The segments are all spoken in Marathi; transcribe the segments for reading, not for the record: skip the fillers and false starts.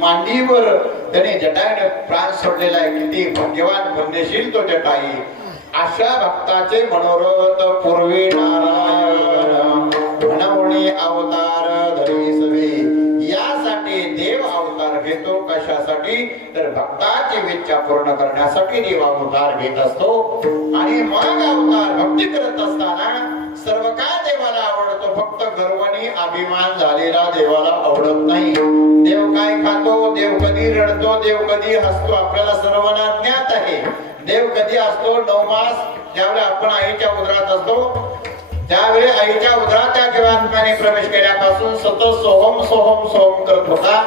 मांडीवर त्याने जटायूने प्राण सोडलेला आहे. किती भाग्यवान पुण्यशील तो जटाई. अशा भक्ताचे मनोरथ पूर्वी नारायण म्हणून अवतार धरी सवे. यासाठी देव अवतार घेतो. कशासाठी? तर भक्ताची इच्छा पूर्ण करण्यासाठी देव अवतार घेत असतो. आणि मग अवतार भक्ती करत असताना सर्व काय देवाला आवडतो, फक्त गर्वनी अभिमान झालेला देवाला आवडत नाही. देव काय खातो, देव कधी रडतो, देव कधी हसतो, आपल्याला सर्वांना ज्ञात आहे. देव कधी असतो 9 मास ज्यावेळी आपण आईच्या उदरात असतो, त्यावेळी आईच्या उदरात त्या जीवात्म्याने प्रवेश केल्यापासून सतत सोहम सोहम सोहम करत होता.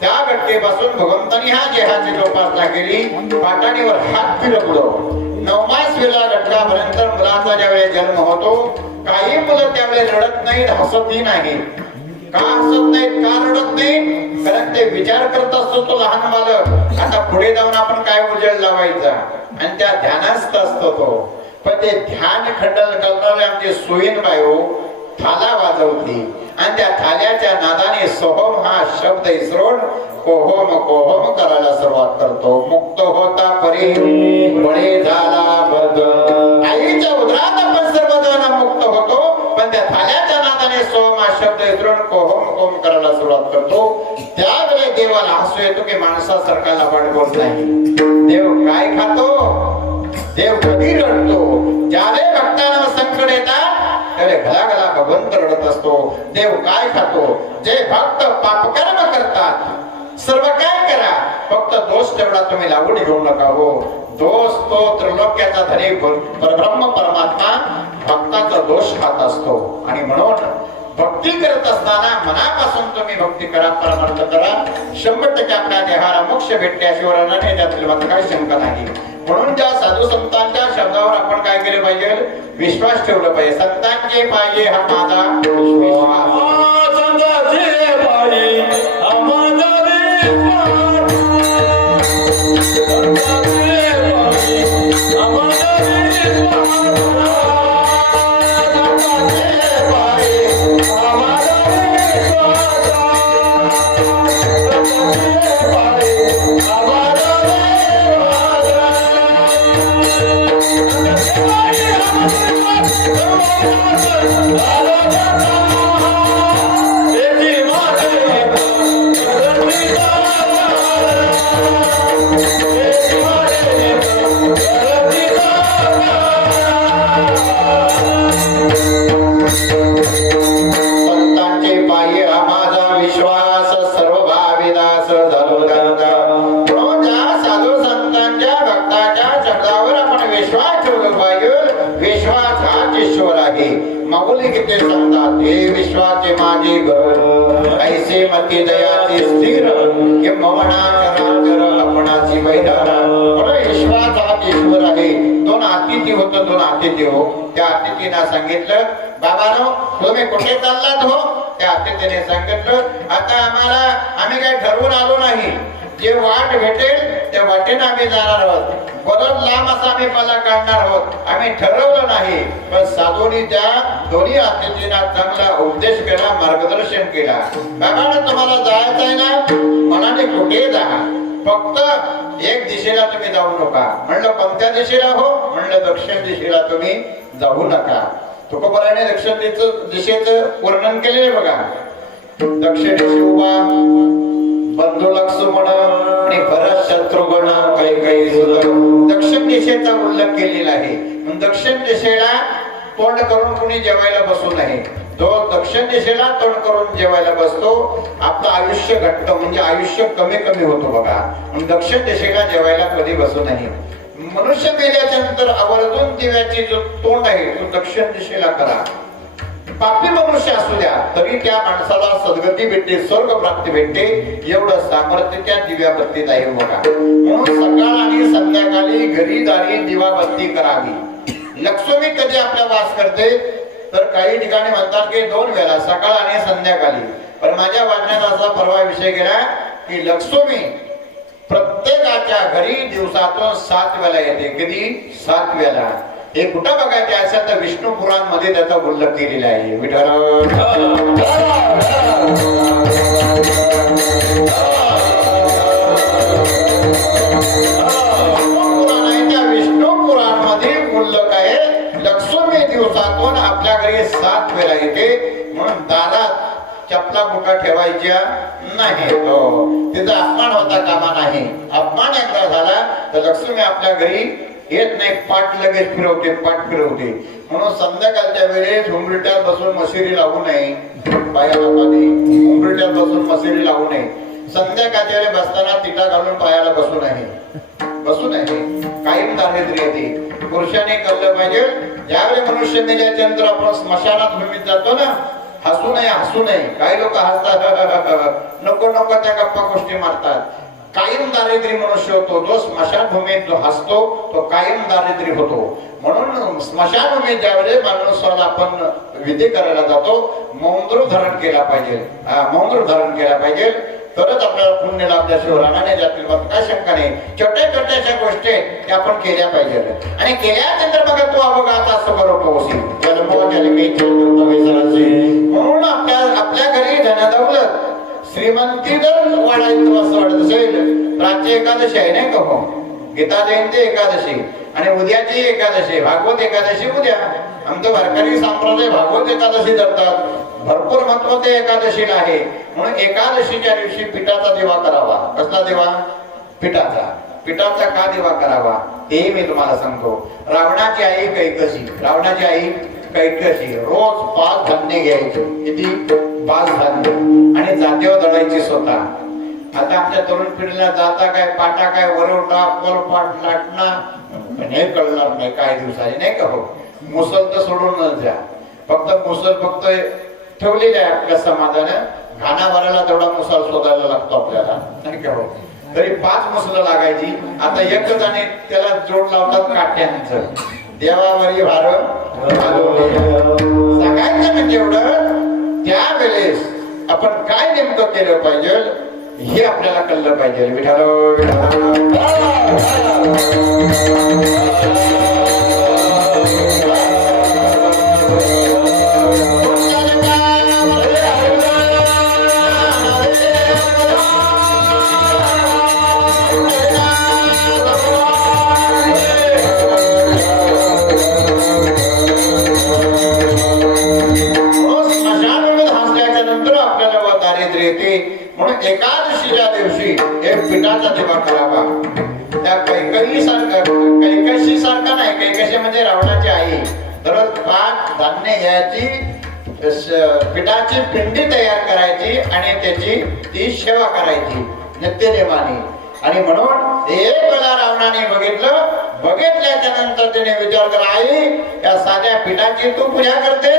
त्या घटनेपासून भगवंतांनी हा देहाची जोपासना केली. पाटाणीवर हात फिरवलो. 9 मास वेळा घटल्यापर्यंत मुलाचा ज्यावेळी जन्म होतो, काही मुलं त्यावेळी रडत नाहीत, हसतही नाही. का हसत नाहीत, का रडत नाही? कारण ते विचार करत असतो तो लहान बालक, आता पुढे जाऊन आपण काय उजेड लावायचा, आणि त्या ध्यानात असतो तो. पण ते ध्यान खंडन करणारे आमचे सोयीन बायो थाला वाजवती, आणि त्या थाल्याच्या नादाने सोहम हा शब्द इसरून कोहोम कोहोम करायला सुरुवात करतो. मुक्त होता परी बळे झाला बद. आईच्या उदरात आपण सर्वजण मुक्त होतो, पण त्या थाल्याच्या नादाने सोहम हा शब्द इसरून कोहोम कोहोम करायला सुरुवात करतो. त्यावेळी देवाला हसू येतो की माणसासारखा लबाड बोलत नाही. देव काय खातो, देव कधी रडतो, ज्यावेळी भक्तांना संकट येतात त्यावेळी घलाघला भगवंत रडत असतो. देव काय खातो, जे भक्त पापकर्म करतात सर्व काय करा, फक्त दोष तेवढा तुम्ही लावून घेऊ नका. हो, दोष तो त्रिलोक्याचा धनी परब्रह्म परमात्मा भक्ताचा दोष खात असतो. आणि म्हणून भक्ती करत असताना मनापासून तुम्ही भक्ती करा, परमार्थ करा. 100% आपल्या देहाला मोक्ष भेटल्याशिवाय नाही, त्यातील मात्र काही शंका नाही. म्हणून ज्या साधू संतांच्या शब्दावर आपण काय केले पाहिजे, विश्वास ठेवला पाहिजे. संतांचे पाहिजे हा माझा विश्वास. विश्वाचे माझे घर ऐसे मती दयाचे स्थिर आपणाची मैदाना. विश्वास हा ईश्वर आहे. 2 अतिथी होत, 2 अतिथी हो. त्या अतिथींना सांगितलं, बाबानो तुम्ही कुठे चाललात हो? त्या अतिथीने सांगितलं, आता आम्ही काय ठरवून आलो नाही, जे वाट भेटेल त्या वाटेने आम्ही जाणार आहोत. बरंच लांब असा आम्ही पल्ला काढणार आहोत, आम्ही ठरवलं नाही. पण साधूंनी त्या दोन्ही अतिथींना चांगला उपदेश केला, मार्गदर्शन केला. बाबांनो तुम्हाला जायचं आहे ना, मनाने कुठे जा, फक्त एक दिशेला तुम्ही जाऊ नका. म्हणलं कोणत्या दिशेला हो? म्हणलं दक्षिण दिशेला तुम्ही जाऊ नका. तुकोबाराने दक्षिण दिशेचं वर्णन केलेलं बघा. दक्षिण दिशे उभा बंधू लक्ष्मण आणि भरत शत्रुघ्न कैकेयी सुत. दक्षिण दिशेचा उल्लेख केलेला आहे. दक्षिण दिशेला तोंड करून कुणी जेवायला बसू नये. तो दक्षिण दिशेला तोंड करून जेवायला बसतो, आपलं आयुष्य घट्ट म्हणजे आयुष्य कमी कमी होतो बघा. दक्षिण दिशेला जेवायला कधी बसू नये. मनुष्य मेल्याच्या नंतर आवर्जून दिव्याची जो तोंड आहे तो दक्षिण दिशेला करा. पापी मनुष्य असू द्या तरी त्या माणसाला सद्गती भेटते, स्वर्ग प्राप्ती भेटते. एवढं सामर्थ्य त्या दिव्याबत्तीत आहे बघा. म्हणून सकाळ आणि संध्याकाळी घरी दारी दिवाबत्ती करावी. लक्ष्मी कधी आपला वास करते तर काही ठिकाणी म्हणतात की 2 वेळा, सकाळ आणि संध्याकाळी. पण माझ्या वाचनात असा परवा विषय गेला की लक्ष्मी प्रत्येकाच्या घरी दिवसातून 7 वेळा येते. कधी? 7 वेळा. हे कुठं बघायचे असं तर विष्णू पुराण मध्ये त्याचा उल्लेख केलेला आहे. विठ्ठल ठेवायच्या नाही. हो, तिचा अपमान होता कामा नाही. अपमान एकदा झाला तर लक्ष्मी आपल्या घरी येत नाही, पाठ लगेच फिरवते, पाठ फिरवते. म्हणून संध्याकाळच्या वेळेस उंबरठ्यात बसून मशिरी लावू नये. पाया लोकांनी उंबरठ्यात बसून मशिरी लावू नये. संध्याकाळच्या वेळेस बसताना तिटा घालून पायाला बसू नये, बसू नये. कायम दारिद्र्य येते. पुरुषाने कळलं पाहिजे, ज्यावेळी मनुष्य मेल्याच्या नंतर आपण स्मशानात भूमीत जातो ना, हसू नये, हसू नये. काही लोक हसतात, नको नको त्या गप्पा गोष्टी मारतात. कायम दारिद्र्य मनुष्य होतो. जो स्मशानभूमीत जो हसतो तो कायम दारिद्र्य होतो. म्हणून स्मशानभूमीत ज्यावेळेस माणूसाला आपण विधी करायला जातो, मौंद्र धारण केला पाहिजे. मौंद्र धारण केला पाहिजे, तरच आपल्याला पुण्य लाभल्याशिवाय राहण्याने जातील. काय शंका नाही. छोट्या छोट्याशा गोष्टी त्या आपण केल्या पाहिजेत. आणि केल्यानंतर बघा तू अवघात असं बरोबर होशील. म्हणून आपल्या घरी धनदौलत श्रीमंती जर वाढायचं असं वाटत असेल, प्राच्य एकादशी आहे नाही का? हो, गीता जयंती एकादशी आणि उद्याची एकादशी, भागवत एकादशी उद्या. आमचं वारकरी संप्रदाय भागवत एकादशी धरतात. भरपूर महत्व ते एकादशीला आहे. म्हणून एकादशीच्या दिवशी पिठाचा दिवा करावा. कसला दिवा? पिठाचा. पिठाचा का दिवा करावा ते मी तुम्हाला सांगतो. रावणाची आई कैकसी, रावणाची आई कैकसी रोज 5 धान्य घ्यायचे. किती? 5 धान्य. आणि जात्यावर दळायची स्वतः. आता आमच्या तरुण पिढीला जाता काय, पाटा काय, वरवटा, पलपाट, लाटणं हे कळणार नाही काय दिवसाचे नाही का? हो, मुसल तर सोडून द्या. फक्त मुसल फक्त ठेवलेली आहे आपल्या समाजानं. घाणा भरायला तेवढा मुसल शोधायला लागतो आपल्याला नाही का? हो, तरी 5 मुसलं लागायची. आता एकच आणि त्याला जोड लावतात काट्यांचं. देवावरी भार सांगायचं म्हणजे एवढं, त्यावेळेस आपण काय नेमकं केलं पाहिजे हे आपल्याला कळलं पाहिजे. विठाल म्हणून एकादशीच्या दिवशी एक पिठाचा दिवा करावा. त्या कैकशी सारखा नाही. कैकशी म्हणजे रावणाची आई. दररोज 5 धान्य घ्यायची, पिठाची पिंडी तयार करायची आणि त्याची ती सेवा करायची नित्यनेमाने. आणि म्हणून एक वेळा रावणाने बघितल्याच्या नंतर त्याने विचार केला, आई या साध्या पिठाची तू पूजा करते?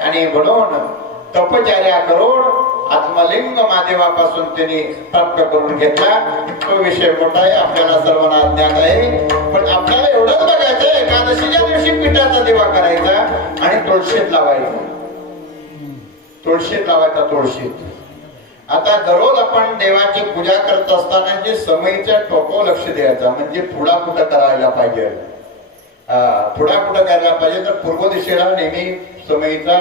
आणि म्हणून तपचर्या करून आत्मलिंग महादेवापासून त्यांनी प्राप्त करून घेतला. तो विषय मोठा आहे, आपल्याला सर्वांना ज्ञात आहे. पण आपल्याला एवढंच बघायचं, एकादशीच्या दिवशी पिठाचा दिवा करायचा आणि तुळशीत लावायचा. तुळशीत लावायचा, तुळशीत. आता दररोज आपण देवाची पूजा करत असताना जे समयीच्या टोको लक्ष द्यायचा. म्हणजे पुढा कुठं करायला पाहिजे, पुढा कुठं करायला पाहिजे. तर पूर्व दिशेला नेहमी समयीचा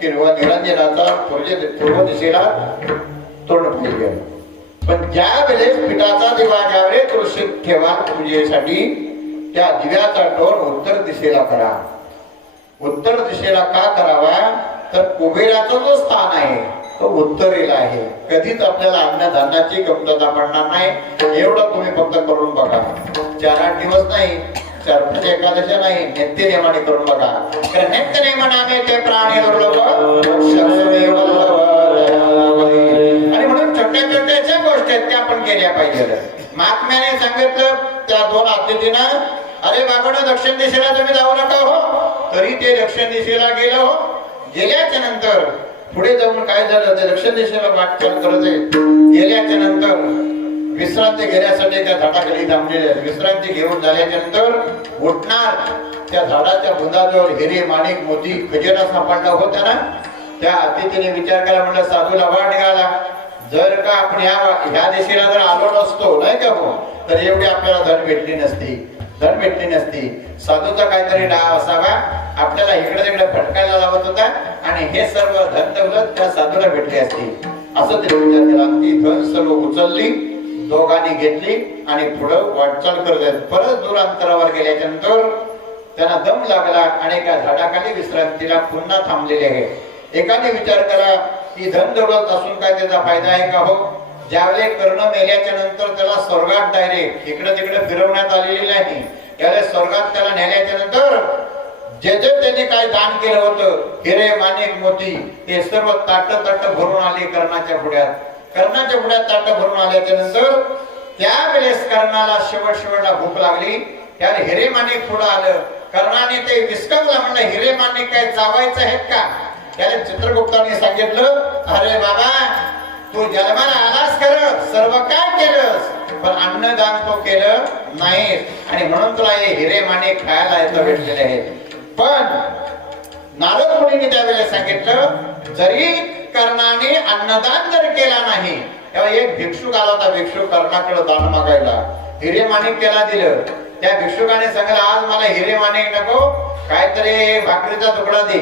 किंवा निरंजनाचा पूर्व दिशेला तोंड पाहिजे. पण ज्या वेळेस पिठाचा दिवा ज्यावेळेस तुळशीत ठेवा पूजेसाठी, त्या दिव्याचा तोंड उत्तर दिशेला करा. उत्तर दिशेला का करावा? तर कुबेराचं जो स्थान आहे तो उत्तरेला आहे. कधीच आपल्याला अन्नधान्याची कमतरता पडणार नाही. एवढं तुम्ही फक्त करून बघा. 4-8 दिवस नाही, 4-5 एकादशी नाही, नित्यनेमाने करून बघा. कारण नित्यनेमाने ते प्राणी दुर्लभ आणि म्हणून छोट्या छोट्याच्या गोष्टी आहेत त्या आपण केल्या पाहिजे. महात्म्याने सांगितलं त्या 2 अतिथींना, अरे बाबांनो दक्षिण दिशेला तुम्ही जाऊ नका हो. तरी ते दक्षिण दिशेला गेलो. गेल्याच्या नंतर पुढे जाऊन काय झालं, ते दक्षिण दिशेला वाटचाल करत आहे. गेल्याच्या नंतर विश्रांती घेण्यासाठी त्या झाडाखाली थांबलेले. विश्रांती घेऊन झाल्याच्या नंतर उठणार, त्या झाडाच्या बुंदाजवळ हिरे, माणिक, मोती, खजिना सापडला होता ना. त्या अतिथीने विचार केला, म्हणलं साधूला वाट निघाला, जर का आपण ह्या दिशेला जर आलो नसतो नाही का हो, तर एवढी आपल्याला धन भेटली नसती, धन भेटली नसती. साधूचा काहीतरी डाव असावा, आपल्याला इकडे तिकडे फटकायला लावत होता आणि हे सर्व धन दौलत त्या साधूला भेटली असती. असं ते विचार केला. ती धन सर्व उचलली, दोघांनी घेतली आणि पुढं वाटचाल करत आहेत. परत दूर अंतरावर गेल्याच्या नंतर त्यांना दम लागला आणि एका झाडाखाली विश्रांतीला पुन्हा थांबलेले आहे. एकाने विचार करा, की धन दौलत असून काय त्याचा फायदा आहे का हो? ज्यावेळेस कर्ण मेल्याच्या नंतर त्याला स्वर्गात डायरेक्ट इकडे तिकडे फिरवण्यात आलेली नाही. त्यावेळेस स्वर्गात त्याला नेल्याच्या नंतर जे त्यांनी काय दान केलं होतं, हिरे माणिक मोती, ते सर्व ताट भरून आले कर्णाच्या पुढ्यात. कर्णाच्या पुढ्यात ताट भरून आल्याच्या नंतर त्यावेळेस कर्णाला शेवटला भूक लागली. त्याने हिरे माणिक पुढे आलं. कर्णाने ते विस्कवलं, म्हणलं हिरे माणिक काय चावायचं आहेत का? त्याला चित्रगुप्ताने सांगितलं, अरे बाबा तू जन्माला आलास खरं, सर्व काय केलंस, पण अन्नदान तो केलं नाही, आणि म्हणून तुला हे हिरे माणिक खायला येतं भेटलेले आहेत. पण नारद मुनीने त्यावेळेस सांगितलं, जरी कर्णाने अन्नदान जर केला नाही, तेव्हा एक भिक्षुक आला होता. भिक्षुक कर्णाकडे दान मागायला. हिरे माणिक त्याला दिलं. त्या भिक्षुकाने सांगितलं, आज मला हिरे माणिक नको, काहीतरी भाकरीचा तुकडा दे,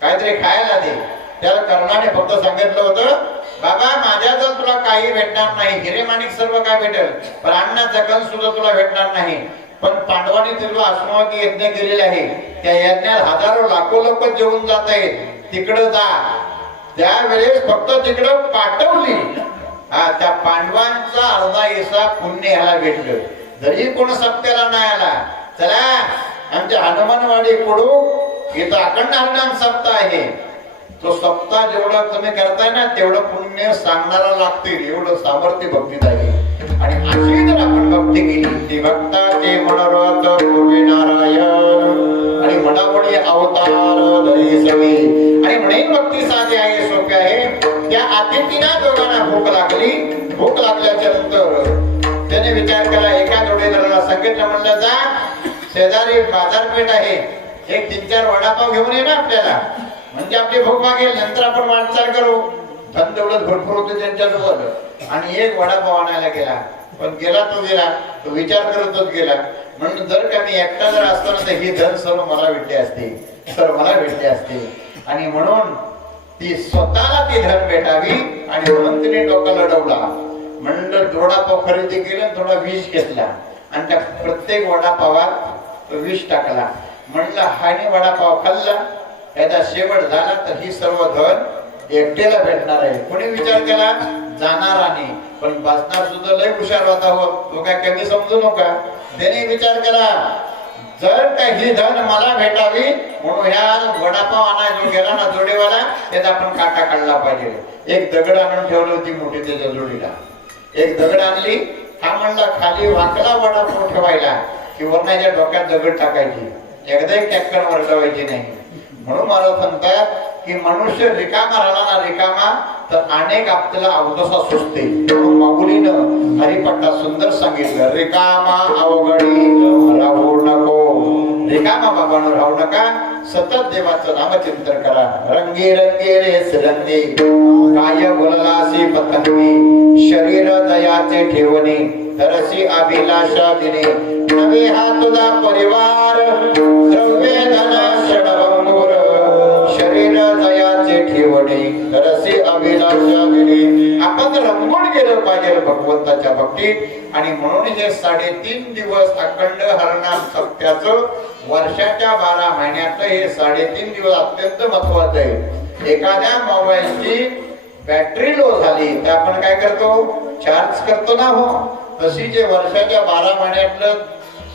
काहीतरी खायला दे. त्याला कर्णाने फक्त सांगितलं होतं, बाबा माझ्याजवळ तुला काही भेटणार नाही, हिरे माणिक सर्व काय भेटेल, पण अन्नाचा कण सुद्धा तुला भेटणार नाही. पण पांडवांनी तुला अश्वमेध यज्ञ केलेले आहे, त्या यज्ञात हजारो लाखो लोक जेवून जात आहेत, तिकडं जा. त्यावेळेस फक्त तिकडं पाठवली. त्या पांडवांचा अर्धा हिस्सा पुण्य ह्याला भेटलं. जरी कोण सप्त्याला नाही आला, चला आमच्या हनुमानवाडी कडू इथं अखंड हरिनाम सप्ताह आहे, तो सप्ताह जेवढं तुम्ही करताय ना तेवढं पुण्य सांगणारा लागतील, एवढं सामर्थ्य भक्तीत आहे. आणि अशी जर आपण भक्ती केली, ती भक्ताचे मनोरथ पूर्वी नारायण आणि मनापडी अवतार धरी सवी. आणि म्हणून भक्ती साधी आहे, सोपी आहे. त्या अतिथीना दोघांना भूक लागली. भूक लागल्याच्या नंतर त्याने विचार केला, एका जोडीदाराला सांगितलं, म्हणलं जा शेजारी बाजारपेठ आहे, एक 3-4 वडापाव घेऊन ये ना आपल्याला, म्हणजे आपली भूक मागेल, नंतर आपण वाटचाल करू. धन दौलत भरपूर होते त्यांच्याजवळ. आणि एक वडापाव आणायला गेला. पण गेला तो विचार करतच गेला, म्हणून जर का मी एकटा जर असतो ना तर ही धन सर्व मला भेटले असते. आणि म्हणून ती स्वतःला ती धन भेटावी, आणि म्हणून तिने डोका लढवला. म्हणलं वडापाव खरेदी केलं, थोडा विष घेतला आणि त्या प्रत्येक वडापावात विष टाकला. म्हणलं हानी वडापाव खाल्ला, याचा शेवट झाला तर ही सर्व धन एकटेला भेटणार आहे. कोणी विचार केला, जाणार नाही, पण बसणार सुद्धा लय हुशार होता हो, तो काय कमी समजू नका. त्याने विचार केला, जर का ही धन मला भेटावी म्हणून ह्या वडापाव आणायला गेला ना जोडीवाला, त्याचा आपण काटा काढला पाहिजे. एक दगड आणून ठेवली होती मोठी त्याच्या जोडीला. एक दगड आणली. हा म्हणला खाली वाकला वडापाव ठेवायला की वरणाच्या डोक्यात दगड टाकायची, एकदाही टॅक्कर वरडवायची नाही. म्हणून मला सांगतात की मनुष्य रिकामा राहिला ना रिकामा तर अनेक आपल्याला अवदसा सुचते. म्हणून माऊलीनं हरिपट्टा सुंदर सांगितलं, रिकामा अवघडी राहू नको. रिकामा बाबांनो राहू नका, सतत देवाचं नामचिंतन करा. रंगी रंगी रेस रंगी काय बोललासी पतंगी, शरीर दयाचे ठेवणे तरसी अभिलाषा दिने. नवे हा तुझा परिवार द्रव्य धन षडभंगुर, शरीर दयाचे ठेवणे तरसी अभिलाषा दिने. आपण रंगून गेलं पाहिजे भगवंताच्या भक्तीत. आणि म्हणून हे 3.5 दिवस अखंड हरिनाम सप्त्याचं वर्षाच्या 12 महिन्यातलं हे 3.5 दिवस अत्यंत महत्वाचं आहे. एखाद्या मोबाईलची बॅटरी लो झाली तर आपण काय करतो, चार्ज करतो ना हो. तशी जे वर्षाच्या 12 महिन्यातलं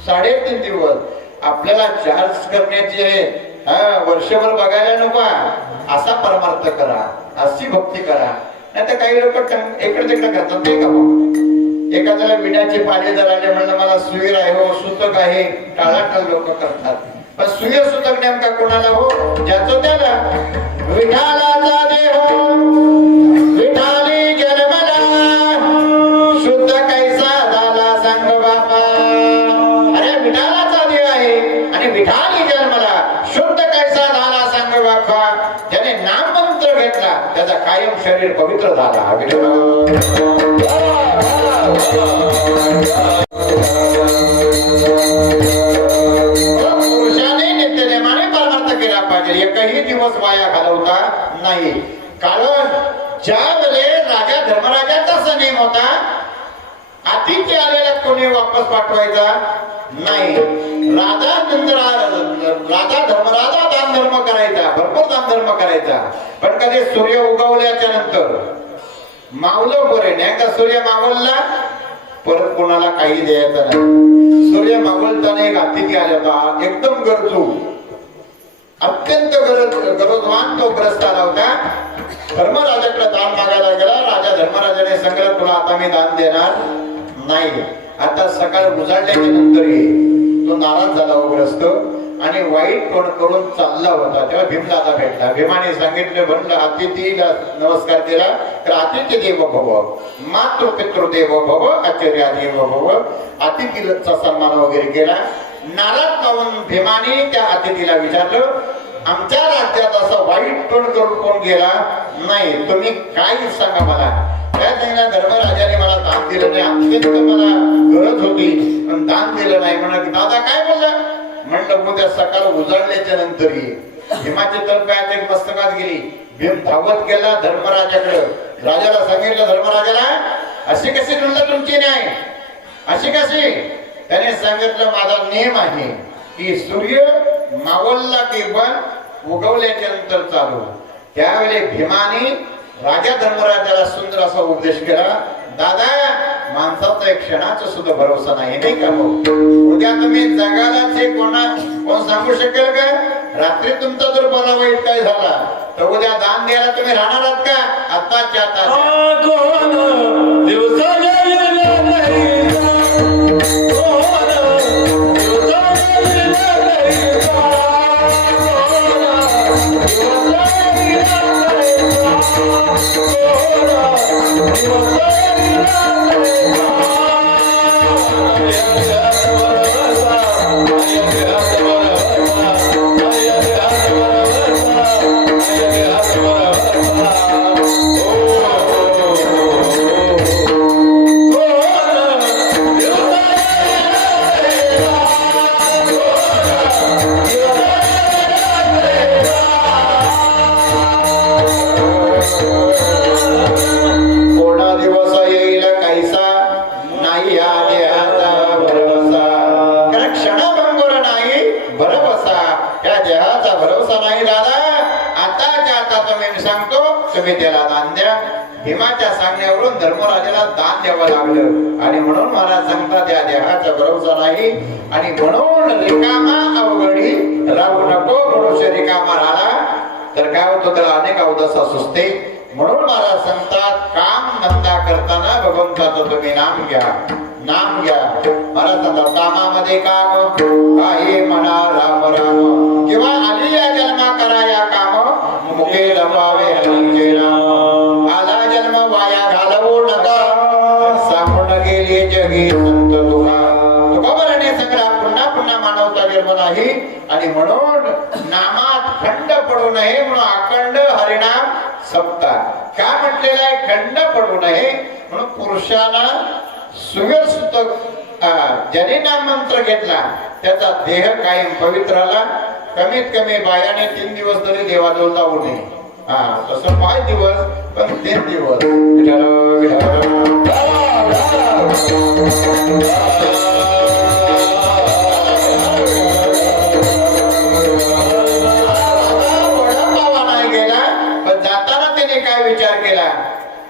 3.5 दिवस आपल्याला चार्ज करण्याची आहे. वर्षभर बघायला नको, असा परमार्थ करा, अशी भक्ती करा. नाही तर काही लोक इकडे तिकडे करतात ते का हो. एखाद्याला विण्याचे पाणी जराले म्हणलं मला सुईर आहे हो, सुतक आहे, टाळाटाळ लोक करतात. पण सुईर सुतक नेमका कोणाला हो, ज्याचं त्याला. विठालाचा देह विठाली जन्मला, शुद्ध कैसा झाला सांग बापा. अरे विठालाचा देह आहे आणि विठाली जन्मला, शुद्ध कैसा झाला सांग बापा. ज्याने नाम मंत्र घेतला त्याचा कायम शरीर पवित्र झाला. पुरुषाने नित्यनेमाने परमार्थ केला पाहिजे, एकही दिवस वाया घालवता नाही. कारण ज्या वेळेस राजा धर्मराजाचा नेम होता, अतिथी आलेला कोणी वापस पाठवायचा, नाही. राजा नंतर राजा दान धर्म करायचा, भरपूर दान धर्म करायचा. पण कधी सूर्य उगवल्याच्या नंतर मावलं बरे नाही का, सूर्य मावळला परत कोणाला काही द्यायचं नाही. सूर्य मावळताना एक अतिथी आला होता, एकदम गरजू, अत्यंत गरजवान तो ग्रस्त आला होता. धर्मराजाकडे दान मागायला गेला. राजा धर्मराजाने सांगितलं, तुला आता मी दान देणार नाही, आता सकाळ उजाडल्याच्या नंतर ये. तो नाराज झाला ग्रस्त आणि वाईट तोंड करून चालला होता. तेव्हा भीमदादा भेटला. भीमाने सांगितलं, म्हणलं अतिथीला नमस्कार केला तर अतिथी देव भव, मातृ पितृ देव भव, आचार्य देव भव. अतिथीचा सन्मान वगैरे केला. नाराज पाहून भीमाने त्या अतिथीला विचारलं, आमच्या राज्यात असं वाईट तोंड करून कोण गेला नाही, तुम्ही काय सांगा मला. त्या धर्मराजाने मला दान दिलं नाही, अत्यंत मला गरज होती पण दान दिलं नाही. म्हणत दादा काय बोलला. म्हणलं उद्या सकाळ उजाडल्याच्या नंतर ये. भीमाची तलपायात एक मस्तकात गेली. भीम धावत गेला धर्मराजाकडे. राजाला सांगितलं, धर्मराजाला अशी कशी म्हणलं तुमची न्याय, अशी कशी. त्याने सांगितलं, माझा नियम आहे की सूर्य मावळला की पण उगवल्याच्या नंतर चालू. त्यावेळी भीमाने राजा धर्मराजाला सुंदर असा उपदेश केला, दादा माणसाचा एक क्षणाचा सुद्धा भरोसा नाही, नाही का. उद्या तुम्ही जगालाच कोण सांगू शकेल का. रात्री तुमचा जर बरा वाईट काय झाला तर उद्या दान द्यायला तुम्ही राहणार आहात का. आताच्या त्याला दान द्या. भीमाच्या सांगण्यावरून धर्मराजाला दान द्यावं लागलं. आणि म्हणून मला सांगतात, या देहाचा भरोसा नाही आणि म्हणून रिकामा अवघडी राहू नको. मनुष्य रिकामा राहिला तर काय होतं, त्याला अनेक अवदसा सुचते. म्हणून मला सांगतात, काम धंदा करताना भगवंताचं तुम्ही नाम घ्या, नाम घ्या. मला सांगतात, कामामध्ये काम काही म्हणा राम राम, किंवा आली या जन्मा करा या काम मुखे दबावे आला जन्म वाया घालवू नका. सांगून गेली जगी संत तुकाबराने सगळा पुन्हा पुन्हा मानवता जन्म नाही. आणि म्हणून नामात खंड पडू नये, म्हणून अखंड हरिनाम सप्ता का म्हटलेला आहे. खंड पडू नये म्हणून पुरुषाला सुव्यवस्थित ज्याने नाम मंत्र घेतला त्याचा देह कायम पवित्र राहिला. कमीत कमी बायाने 3 दिवस तरी देवाजवळ जाऊ नये. तसं 5 दिवस पण 3 दिवस. वडापावा नाही गेला पण जाताना त्याने काय विचार केला,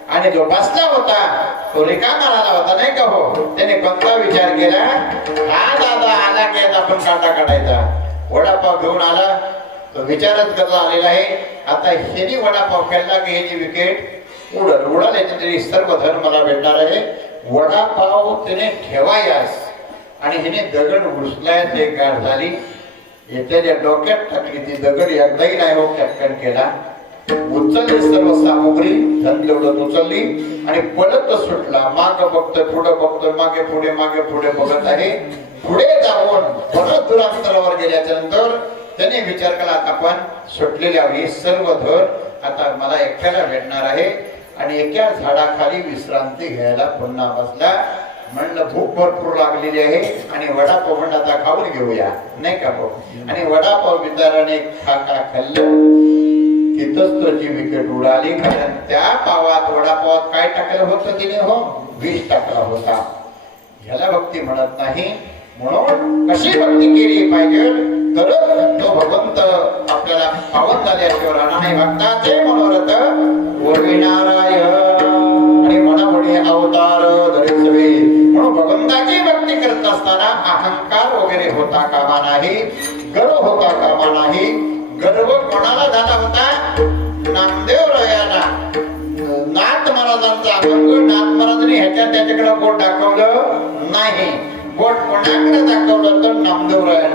आणि जो बसला होता तो रिकामा राहिला होता नाही का. हो, त्याने कोणता विचार केला, हा दादा आला की आपण काटा काढायचा. वडापाव घेऊन आला, तो विचारच करता आलेला आहे. आता हेनी वडापाव खेळला की हेनी विकेट उडाले तरी सर्व धन मला भेटणार आहे. वडापाव त्याने ठेवायास आणि हिने दगड उचलायच एक गाठ झाली. त्याच्या डोक्यात टाकली ती दगड, एकदाही नाही हो कॅप्टन केला. उचलली सर्व सामुग्री, धन तेवढं उचलली आणि पळत सुटला. माग बघतोय, पुढे बघतोय, मागे पुढे बघत आहे. पुढे जाऊन परत दुरांतरावर गेल्याच्या नंतर त्याने विचार केला, आता आपण सुटलेल्या ही सर्व धन आता मला एकट्याला भेटणार आहे. आणि एका झाडाखाली विश्रांती घ्यायला पुन्हा बसला. म्हणलं भूक भरपूर लागलेली आहे आणि वडापाव म्हणलं आता खाऊन घेऊया नाही का. आणि वडापाव बिचाराने खाल्लं. तिथंच त्याची विकेट उडाली. कारण त्या पावात वडापावात काय टाकलं होतं तिने, हो विष टाकला होता. ह्याला भक्ती म्हणत नाही. म्हणून कशी भक्ती केली पाहिजे तर तो भगवंत आपल्याला पावन झाल्याशिवाय राहणार नाही. भक्ताचे मनोरथ पूर्वी नारायण आणि मनमुळे अवतार धरिसवे. म्हणून भगवंताची भक्ती करत असताना अहंकार वगैरे होता कामा नाही, गर्व होता कामा नाही. गर्व कोणाला झाला होता? नामदेव रायाला. नाथ महाराजांचा अभंग नाथ महाराजांनी ह्याच्या त्याच्याकडे बोट दाखवलं नाही. बोट कोणाकडे दाखवलं तर नामदेव रायानं.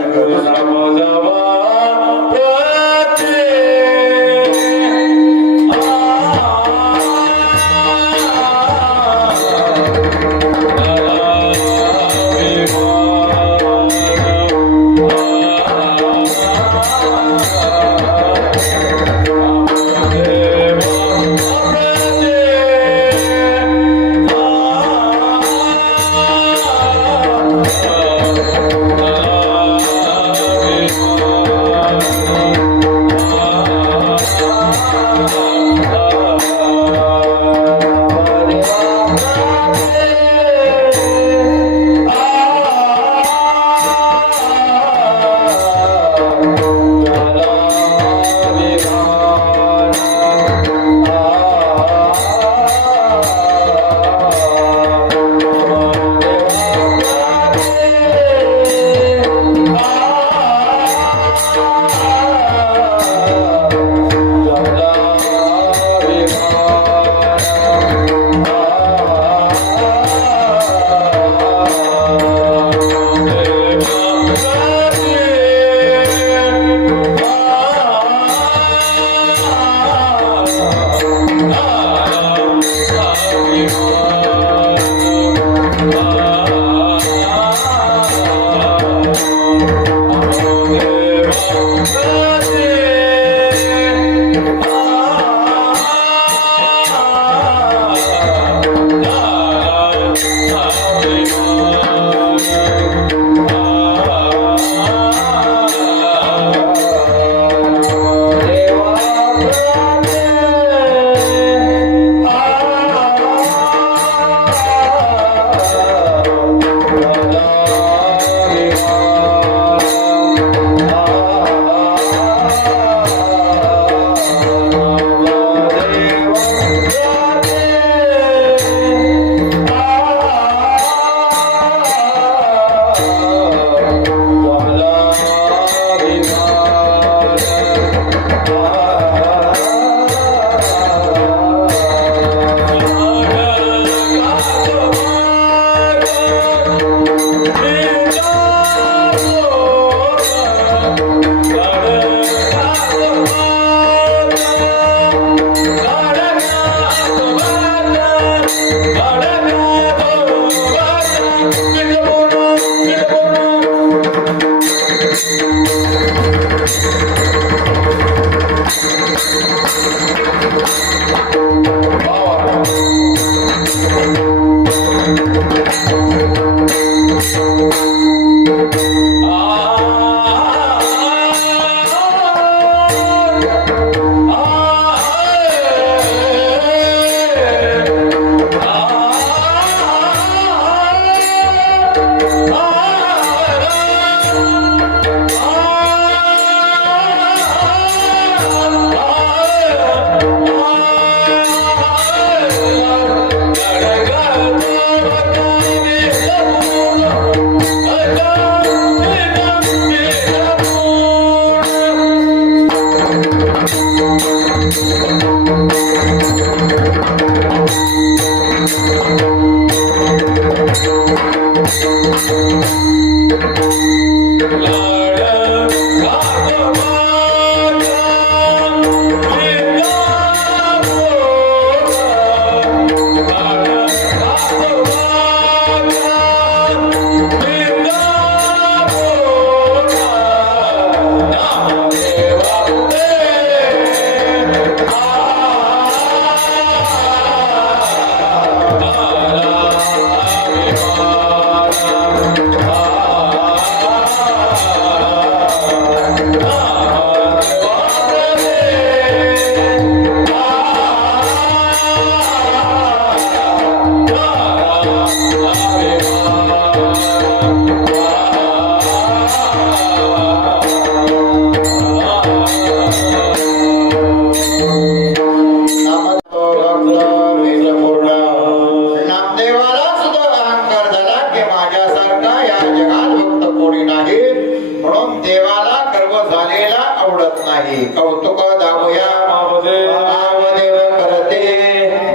टाई कौतुक दावया नामदेव करते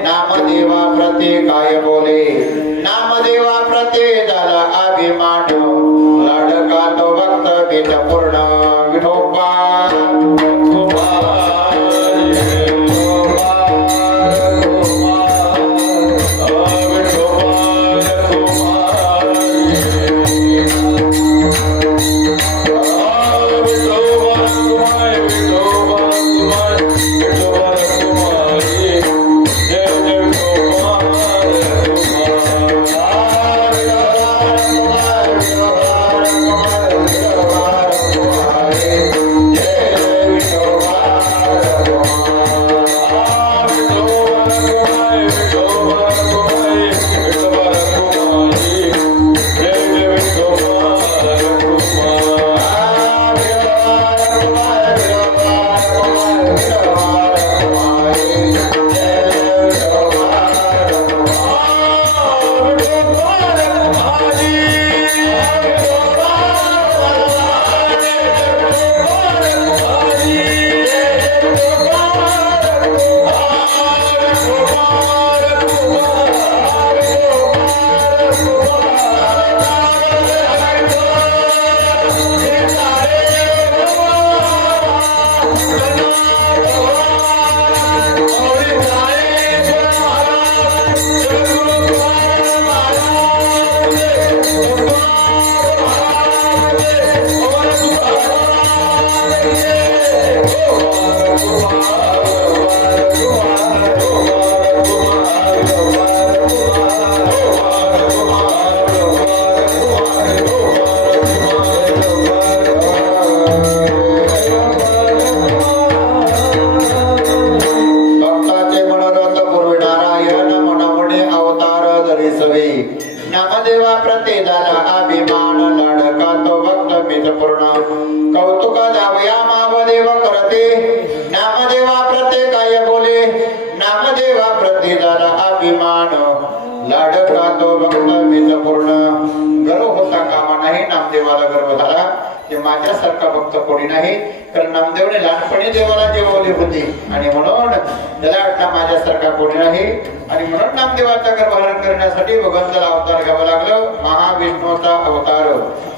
नामदेवा प्रती काय बोले नामदेवा प्रती झाला अभिमान लाडका तो भक्त बीज पूर्ण विठोबा नामदेवा प्रती झाला अभिमान लाडका तो भक्त बीज पूर्ण कौतुक दावया नामदेव करते नामदेवा प्रती काय बोले नामदेवा प्रती झाला अभिमान लाडका तो भक्त बीज पूर्ण गर्व होता कामा नाही नामदेवाला गर्व झाला ते माझ्यासारखा भक्त कोणी नाही कारण नामदेवने लहानपणी देवाला जेवली होती आणि म्हणून त्याला वाटला माझ्यासारखा कोणी नाही आणि म्हणून नामदेवाचा गर्भधारण करण्यासाठी भगवंताला अवतार घ्यावा लागलं महाविष्णूचा अवतार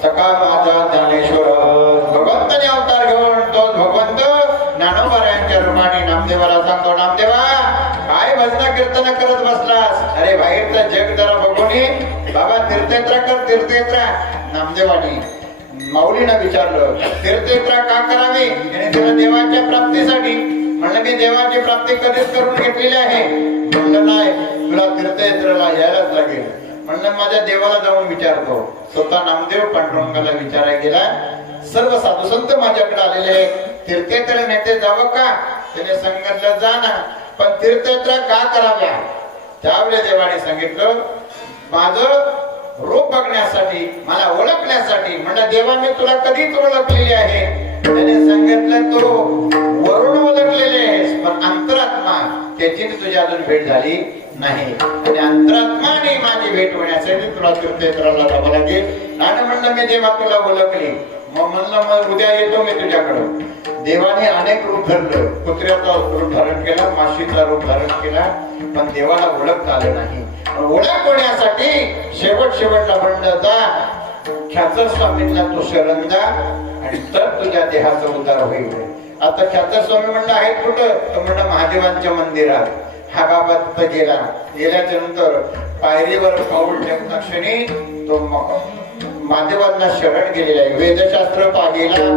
सखा माझा ज्ञानेश्वर भगवंताने अवतार घेऊन तो भगवंत ज्ञानोबा रूपाने नामदेवाला सांगतो नामदेवा काय भजन कीर्तन करत बसलास अरे बाहेरचं जग जरा बघून बाबा तीर्थयात्रा कर तीर्थयात्रा नामदेवानी माऊलीनं विचारलं तीर्थयात्रा का करावी त्याने त्याला देवाच्या प्राप्तीसाठी म्हणलं मी देवाची प्राप्ती कधीच करून घेतलेली आहे म्हणलं नाही तुला तीर्थयात्रेला यायलाच लागेल म्हणलं माझ्या देवाला जाऊन विचारतो स्वतः नामदेव पांडुरंगाला विचारायला गेला सर्व साधू संत माझ्याकडे आलेले तीर्थयात्रेला नेते जावं का त्याने सांगितलं जा ना पण तीर्थयात्रा का कराव्या त्यावेळेस देवाने सांगितलं माझं रूप बघण्यासाठी मला ओळखण्यासाठी म्हणलं देवाने तुला कधीच ओळखलेली आहे त्याने सांगितलं तो वरून ओळखलेले आहेस पण अंतरात्मा त्याची तुझ्या अजून भेट झाली नाही आणि अंतरात्माने माझी भेट होण्यासाठी तुला तीर्थयात्रेला जावं लागेल आणि म्हणलं मी देवा तुला ओळखली मग म्हणलं मग उद्या येतो मी तुझ्याकडं देवाने अनेक रूप धरलं कुत्र्याचा रूप धारण केला माशीचा रूप धारण केला पण देवाला ओळखता आलं नाही ओळख होण्यासाठी शेवटला म्हणलं जा ख्यातर स्वामींना तू शरण जा आणि तर तुझ्या देहाचा उद्धार होईल आता ख्यातर स्वामी म्हणलं आहेत कुठं तर म्हणलं महादेवांच्या मंदिरात हा बाबा तिथं गेल्याच्या नंतर पायरीवर पाऊल ठेवता क्षणी तो महादेवांना शरण गेलेला आहे वेदशास्त्र पाहिला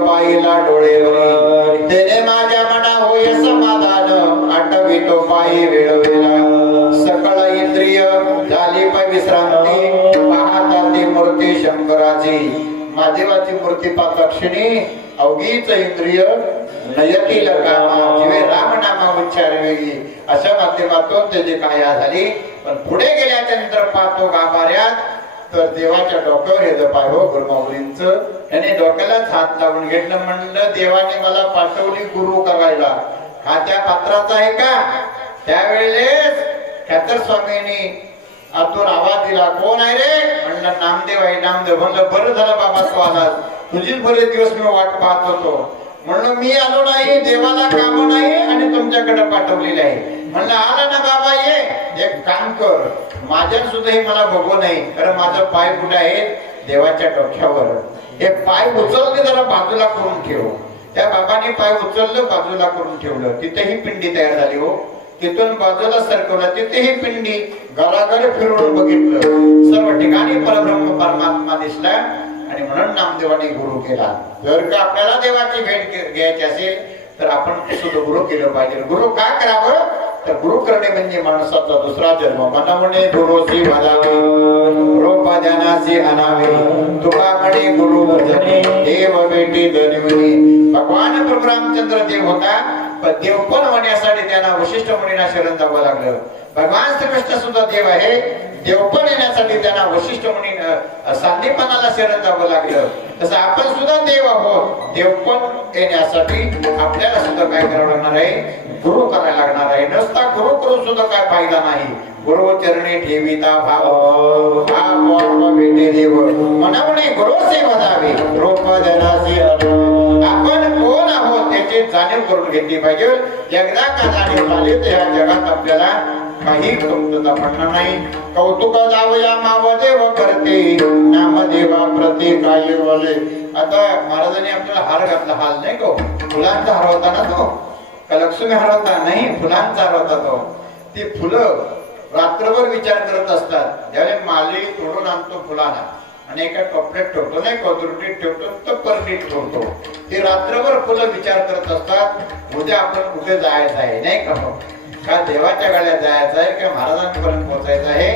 पाहिला डोळेवर त्याने माझ्या मना होय समाधान आठवितो पायी वेळवेळा सकळ इंद्रिय झाली पाय विश्रांती पाहता ती मूर्ती शंकराची महादेवाची मूर्ती पाहता क्षणी अवघीच इंद्रिय नयतील कामा जीवे राम नामा उच्चार वेगळी अशा माध्यमातून त्याची काया झाली पण पुढे गेल्याच्या नंतर पाहतो गाभाऱ्यात तर देवाच्या डोक्यावर येतं पाय हो गुरुमाऊलींचं त्याने डोक्यालाच हात लावून घेतलं म्हणलं देवाने मला पाठवली गुरु करायला हा त्या पात्राचा आहे का त्यावेळेस ख्यातर स्वामींनी आतून आवाज दिला कोण आहे रे म्हणलं नामदेव आहे नामदेव म्हणलं बरं झालं बाबा तू आलास तुझीच बरेच दिवस मी वाट पाहत होतो. म्हणलं मी आलो नाही, देवाला काम नाही आणि तुमच्याकडे पाठवलेले आहे. म्हणलं आला ना बाबा ये, एक काम कर, माझ्या सुद्धा हे मला बघू नाही, कारण माझं पाय कुठे आहे? देवाच्या डोक्यावर. हे पाय उचलले जरा बाजूला करून ठेव. त्या बाबाने पाय उचललं, बाजूला करून ठेवलं. तिथेही पिंडी तयार झाली हो. तिथून बाजूला सरकवलं, तिथेही पिंडी. घराघर फिरून बघितलं, सर्व ठिकाणी परब्रह्म परमात्मा दिसला. आणि म्हणून नामदेवाने गुरु केला. जर का आपल्याला देवाची भेट घ्यायची असेल तर आपण सुद्धा गुरु केलं पाहिजे. गुरु का करावं? तर गुरु करणे म्हणजे माणसाचा दुसरा जन्म. मनवणे गुरुची भजावे, रोपाजनाची अनावे, तुका म्हणे गुरु भजने, देव भेटी धनिवनी. भगवान प्रभू रामचंद्र देव होता, पण देवपण होण्यासाठी त्यांना वशिष्ठ मुनींना शरण जावं लागलं. भगवान श्रीकृष्ण सुद्धा देव आहे, देवपण येण्यासाठी त्यांना वशिष्ठ मुनी सांदीपनाला शरण जावं लागलं. तसं आपण सुद्धा देव आहोत. देवपण येण्यासाठी आपल्याला सुद्धा काय करावं लागणार आहे? गुरु करायला लागणार आहे. नसता गुरु करून सुद्धा काय फायदा नाही. गुरु चरणी ठेविता भाव, भेटे देव, मनावणे गुरुचे भजावे, रोप जनाचे. आपण कोण आहोत त्याची जाणीव करून घेतली पाहिजे. एकदा का जाणीव झाली तर ह्या जगात आपल्याला काही कमतरता पडणार नाही. कौतुक जावया मावदेव करते, नामदेवा प्रति काय बोले. आता महाराजांनी आपल्याला हार घातला, हाल नाही का? फुलांचा हार होता ना तो, का लक्ष्मी हार होता? नाही, फुलांचा हार होता तो. ती फुलं रात्रभर विचार करत असतात. ज्यावेळी माली तोडून आणतो फुलांना आणि एका टोपल्यात ठेवतो, नाही कौतुटीत ठेवतो, तर परतीत ठेवतो. ते रात्रभर फुलं विचार करत असतात, उद्या आपण कुठे जायचं आहे, नाही का? का देवाच्या गाड्यात जायचं आहे, का महाराजांपर्यंत पोहोचायचं आहे,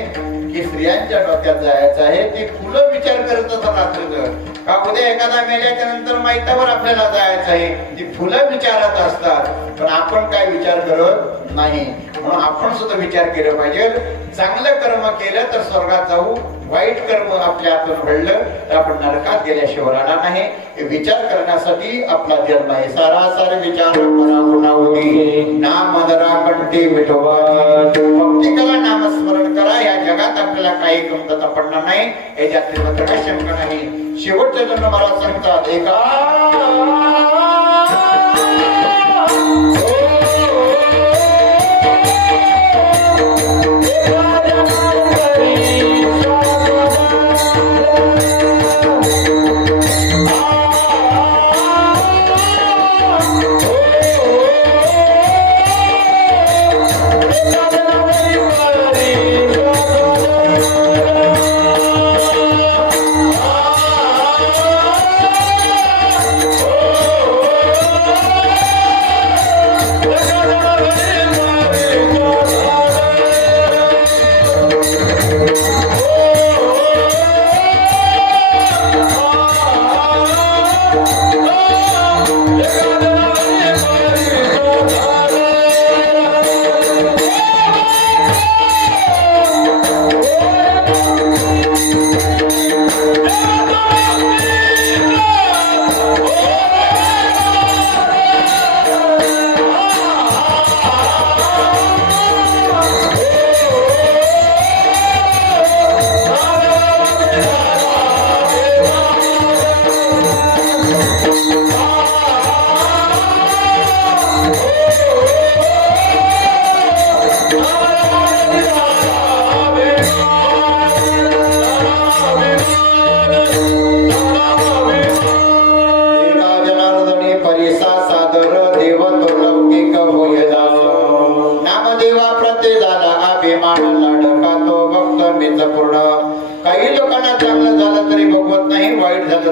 की स्त्रियांच्या डोक्यात जायचं आहे? ती फुलं विचार करत असतात रात्रभर. का उद्या एखादा मेल्याच्या नंतर माहितावर आपल्याला जायचं आहे, ती फुलं विचारत असतात. पण आपण काय विचार करत नाही. म्हणून आपण सुद्धा विचार केला पाहिजे. चांगलं कर्म केलं तर स्वर्गात जाऊ, वाईट कर्म आपल्या हातून घडलं तर आपण नरकात गेल्याशिवाय राहणार नाही. हे विचार करण्यासाठी आपला जन्म आहे. सारासार विचार होती, नाम दरा कंठी विठोबा, भक्ती करा, नामस्मरण करा. या जगात आपल्याला काही कमतरता पडणार नाही, याच्यात मात्र काही शंका नाही. शेवटचे जन्म महाराज सांगतात, एका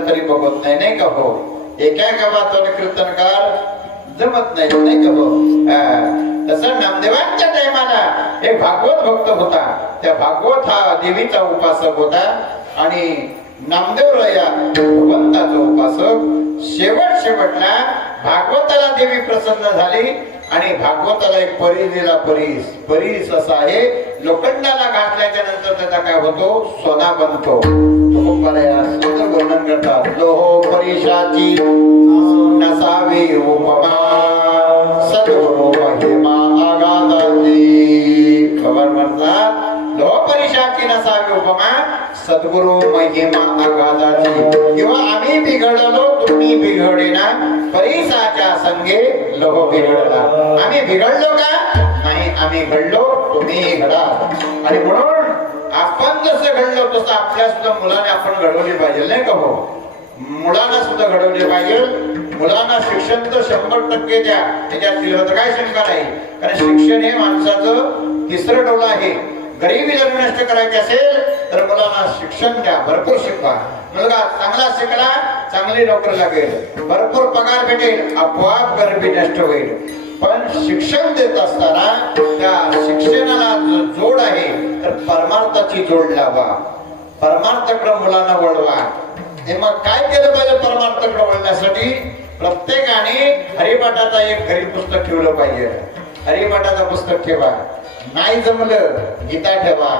तरी बघत नाही, नाही का हो? एका गावात कीर्तनकार जमत नाही, नाही का हो? तसं नामदेवांच्या टायमाला एक भागवत भक्त होता. त्या भागवत हा देवीचा उपासक होता आणि नामदेव राया भगवंताचा उपासक. शेवटला भागवताला देवी प्रसन्न झाली आणि भागवताला एक परीस दिला. परीस असा आहे, लोखंडाला घातल्याच्या नंतर त्याचा काय होतो? सोना बनतो. सुंदर वर्णन करतात. लोहो परीशाची नसावी उपमा, सद्गुरु महिमा आगाधाची. खबर म्हणतात, लोह परीशाची नसावी उपमा, सद्गुरु महिमा अगाधाची. किंवा आम्ही बिघडलो तुम्ही बिघडेना परिसाच्या संगे लोह बिघडला. आम्ही बिघडलो का नाही, आम्ही घडलो तुम्ही घडा. आणि म्हणून आपण जसं घडलो तसं आपल्या सुद्धा मुलाने आपण घडवले पाहिजे नाही का हो. मुलांना सुद्धा घडवले पाहिजे. मुलांना शिक्षण तर 100% द्या, त्याच्यात काय शंका नाही. कारण शिक्षण हे माणसाचं तिसरं डोळं आहे. गरिबी जर नष्ट करायची असेल तर मुलांना शिक्षण द्या, भरपूर शिकवा. मुलगा चांगला शिकला चांगली नोकरी लागेल, भरपूर पगार भेटेल, आपोआप गरिबी नष्ट होईल. पण शिक्षण देत असताना त्या शिक्षणाला जोड आहे तर परमार्थाची जोड लावा, परमार्थाकडे मुलांना वळवा. हे मग काय केलं पाहिजे परमार्थाकडे वळण्यासाठी? प्रत्येकाने हरिपाठाचा एक घरी पुस्तक ठेवलं पाहिजे. हरिपाठाचं पुस्तक ठेवा. नाही जमलं गीता ठेवा,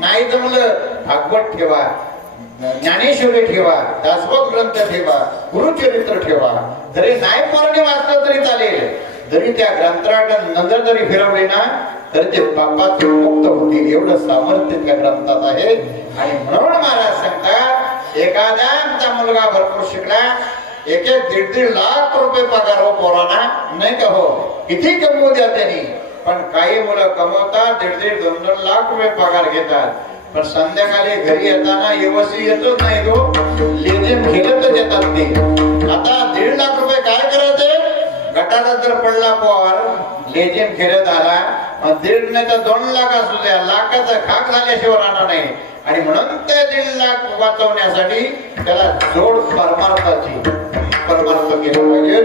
नाही जमलं भागवत ठेवा, ज्ञानेश्वरी ठेवा, दासबोध ग्रंथ ठेवा, गुरुचरित्र ठेवा. जरी नाही पोराने वाचलं तरी चालेल. जरी त्या ग्रंथाला नजर जरी फिरवली ना तर ते पापात मुक्त होतील. एवढं सामर्थ्य त्या ग्रंथात आहे. आणि म्हणून महाराज सांगतात एखादा आमचा मुलगा भरपूर शिकला, 1-1.5 लाख रुपये पगार हो पोरांना नाही का हो, किती कमवू द्या त्यांनी. पण काही मुलं कमवतात 1.5-2 लाख रुपये पगार घेतात, पण संध्याकाळी घरी येताना व्यवस्थित येतच नाही. तो लेझिम खेळतच येतात ते. आता 1.5 लाख रुपये काय करायचे? गटाला जर पडला पोर लेझिम खेळत आला, 1.5 नाही तर 2 लाख असू द्या, लाखाचा खाक झाल्याशिवाय राहणार नाही. आणि म्हणून ते 1.5 लाख वाचवण्यासाठी त्याला जोड परमार्थाची, परमार्थ केला पाहिजे.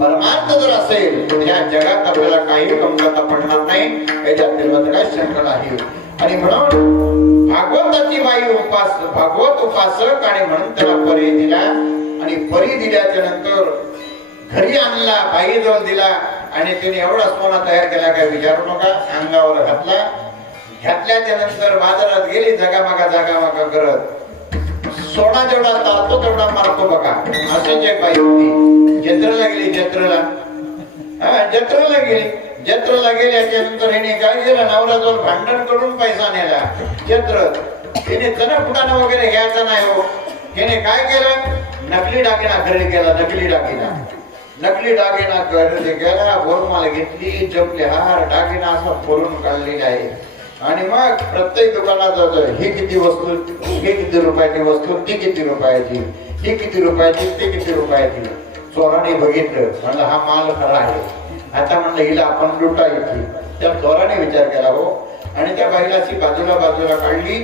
परमार्थ जर असेल तर या जगात आपल्याला काही कमतरता पडणार नाही, याच्यात काय शंका नाही. आणि म्हणून भागवताची बाई भागवत उपासक, आणि म्हणून त्याला परी दिला. आणि परी दिल्याच्या नंतर घरी आणला, बाई जवळ दिला. आणि तिने एवढा सोना तयार केला काय विचारू नका. अंगावर घातला, घातल्याच्या नंतर बाजारात गेली, जगामागा करत. सोना जेवढा चालतो तेवढा मारतो बघा, असेच एक बाई होती. जत्रेला गेली, जत्रेला गेली. जत्रेला गेल्याच्या नंतर हिने काय केलं, नवऱ्याजवळ भांडण करून पैसा नेला. जत्रेत हिने चणफुटाणा वगैरे घ्यायचा नाही हो. हिने काय केलं, नकली दागिना खरेदी केला. नकली दागिना खरेदी केला, बोरमाला घेतली, जपले हार, दागिना असं फोडून काढलेला आहे. आणि मग प्रत्येक दुकानात जातो, ही किती वस्तू, ही किती रुपयाची वस्तू, ती किती रुपयाची, ही किती रुपयाची, ती किती रुपयाची. चोराने बघितलं, म्हणलं हा माल खरा आहे. आता म्हणलं हिला आपण लुटायची. त्या चोराने विचार केला हो. आणि त्या बाईला अशी बाजूला काढली.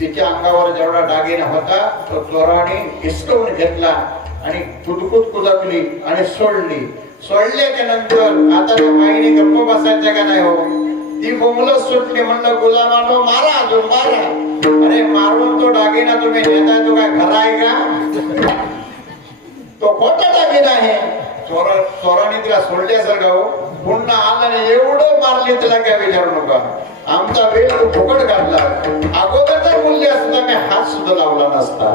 तिच्या अंगावर जेवढा दागिना होता तो चोराने हिसकवून घेतला आणि कुदकुद कुदकली आणि सोडली. सोडल्याच्या नंतर आता त्या बाईने गप्प बसायचं का नाही हो. ती बोंबलं सुटली. म्हणलं गुलामानो मारा, अजून मारा. अरे मारून तो दागिना तुम्ही नेताय, तो काय खरा आहे का? तो खोटा दागिना आहे. चोराने तिला सोडल्यासारखा हो. पुन्हा आल्याने एवढं मारले तिला काय विचारू नका. आमचा वेळ तो फुकट घातला. अगोदरचा मूल्य असता मी हात सुद्धा लावला नसता.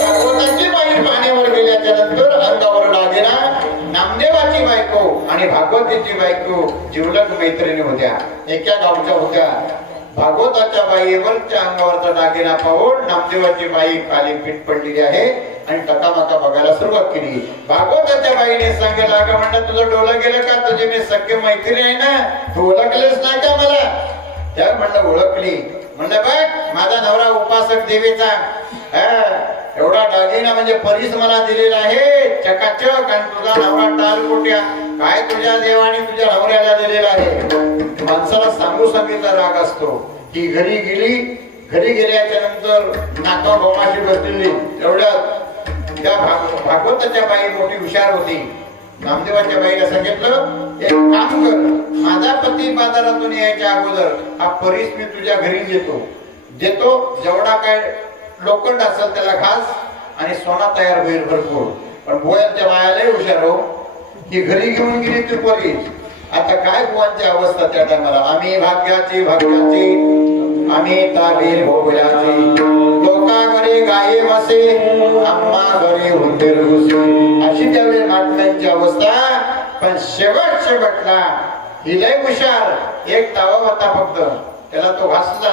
भागवताची बाई पाण्यावर गेल्याच्या नंतर अंगावर दागिना. नामदेवाची बायको आणि भागवतीची बायको जिवलग मैत्रिणी होत्या, एका गावच्या होत्या. भागवताच्या बाईवरच्या अंगावरचा दागिना पाहून नामदेवाची बाई खाली पीठ पडलेली आहे आणि टकामका बघायला सुरुवात केली. भागवताच्या बाईने सांगितलं, अगं म्हणलं तुझं डोलं गेलं का? तुझी मी सख्य मैत्री आहे ना, तू ओळखलेस नाही का मला? त्या म्हणलं ओळखली. म्हणलं बघ माझा नवरा उपासक देवीचा, एवढा दागिना म्हणजे परीस मला दिलेला आहे चकाचक. आणि तुझा नवरा टालकोट्या, काय तुझ्या देवाने तुझ्या नवऱ्याला दिलेला आहे. माणसाला सांगितला राग असतो. ती घरी गेली. घरी गेल्याच्या नंतर नाका गोमाशी बसलेली. एवढ्यात त्या भागवताच्या बाई मोठी हुशार होती. नामदेवाच्या बाईला सांगितलं, एक काम कर, माझा पती बाजारातून यायच्या अगोदर हा परीस मी तुझ्या घरी देतो. जेवढा काय लोखंड असेल त्याला घास आणि सोना तयार होईल भरपूर. पण भोयांच्या बायालाही हुशार हो. ती घरी घेऊन गेली ती परीस. आता काय बुवांची अवस्था त्या टायमाला, आम्ही भाग्याची आम्ही ताबीर भोगल्याची. लोका घरी गाये बसे, आम्हा घरी हुंदीर घुसे. अशी त्यावेळी नाटकांची अवस्था. पण शेवटला ही लय हुशार एक तावा होता फक्त, त्याला तो घासला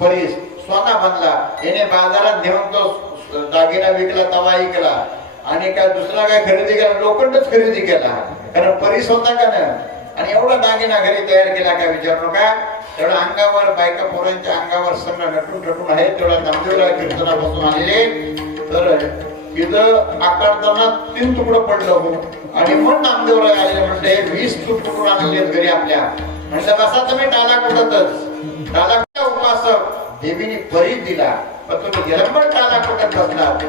परीस सोना बनला, याने बाजारात नेऊन तो दागिना विकला, तवा विकला आणि काय दुसरा काय खरेदी केला, लोखंडच खरेदी केला, कारण परीस होता का ना. आणि एवढा दागिना घरी तयार केला काय विचारू नका. तेवढा अंगावर बायका पोरांच्या अंगावर सगळं नटून टटून आहे, तेवढा नामदेवला कीर्तनापासून आलेले. तर तिथं आकारताना 3 तुकडं पडलं आणि मग नामदेवला आलेले म्हणते 20 तुकडून आणले घरी आपल्या. म्हणजे बसा तुम्ही टाला कुठतच, टाला उपासक देवीने परीस दिला, पण तुम्ही गेलंबट टाला कुठत बसणार.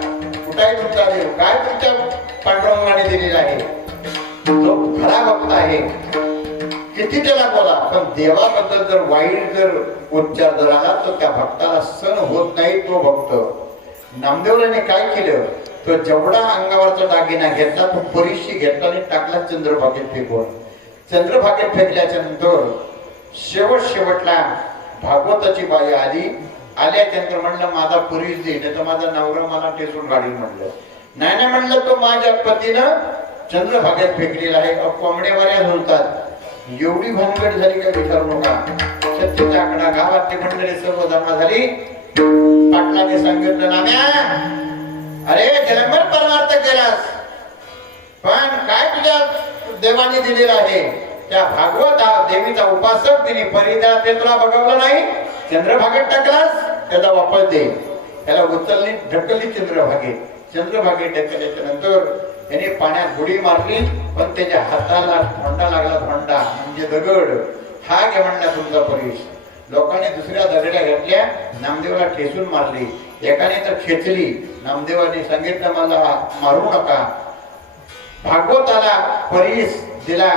कुठाही तुमचा देव काय तुमच्या पांडुरंगाने दिलेला आहे, तो खरा भक्त आहे. किती त्याला बोला, पण देवाबद्दल जर वाईट जर उच्चार जर आला तर त्या भक्ताला सण होत नाही तो भक्त. नामदेवराने काय केलं, तो जेवढा अंगावरचा दागिना घेतला तो परीशी घेतला आणि टाकला चंद्रभागेत फेकून. चंद्रभागेत फेकल्याच्या नंतर शेवटला भागवताची बाई आल्याच्यानंतर म्हणलं माझा परीस दे, नाही तर माझा नवरा मला टेसून गाडी. म्हणलं नाही म्हणलं, तो माझ्या पतीनं चंद्रभागेत फेकलेला आहे. कोंबड्या बऱ्याच होतात, एवढी भानगड झाली का विचारू नका. सत्तेचा आकडा गावातली मंडळी सर्व जमा झाली. पाटलाने सांगितलं नाम्या, अरे जन्मभर परमार्थ केलास, पण काय तुझ्या देवाने दिलेलं आहे, त्या भागवत देवीचा उपासक तिने परिदा ते तुला बघवलं नाही, चंद्रभागेत टाकलास, त्याचा वापर दे. त्याला उचलली ढकलली चंद्रभागेत ढकलल्याच्या नंतर त्याने पाण्यात बुडी मारली, पण त्याच्या हाताला धोंडा लागला, धोंडा म्हणजे दगड. हा घे म्हणला तुमचा परीस. लोकांनी दुसऱ्या दगड्या घेतल्या, नामदेवाला ठेचून मारली, एकाने तर खेचली. नामदेवाने सांगितलं मला मारू नका. भागवताला परीस दिला,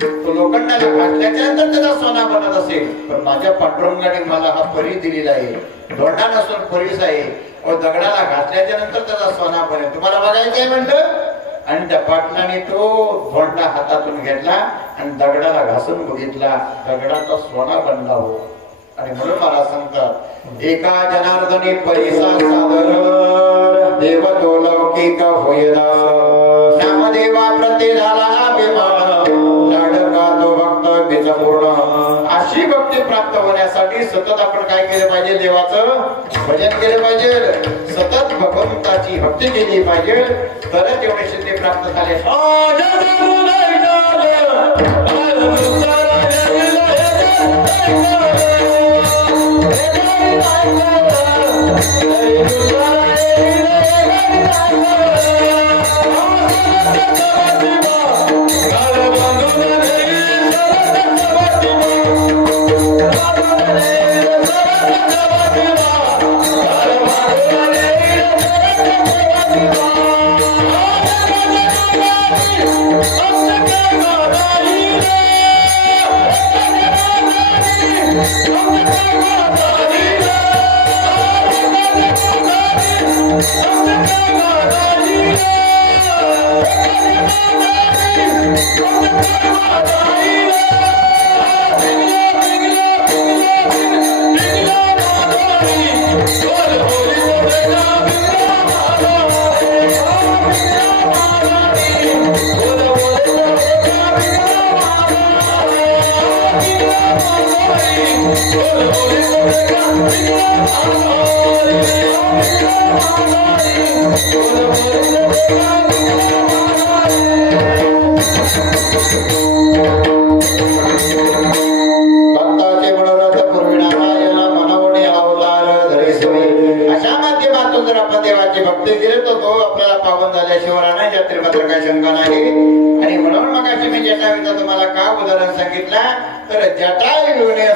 तो लोखंडाला घातल्याच्या नंतर त्याचा सोना बनत असेल, पण माझ्या पांडुरंगाने मला हा परीस दिलेला आहे, धोंडा नसून परीस आहे. दगडाला घातल्याच्या नंतर त्याचा सोना बनेल, तुम्हाला बघायचंय म्हणलं. आणि त्या पाटलाने तो धोंडा हातातून घेतला आणि दगडाला घासून बघितला, दगडाचा सोना बनला हो. आणि म्हणून मला सांगतात, एका जनार्दनी परिसा सादर देव तो लौकिक होईना, नामदेवा प्रती झाला अभिमान, लाडका तो भक्त बीजपूर्ण. अशी भक्ती प्राप्त होण्यासाठी सतत आपण काय केलं पाहिजे, देवाचं भजन केलं पाहिजे, सतत भगवंताची भक्ती केली पाहिजे, तरच एवढे सिद्धी प्राप्त झाले.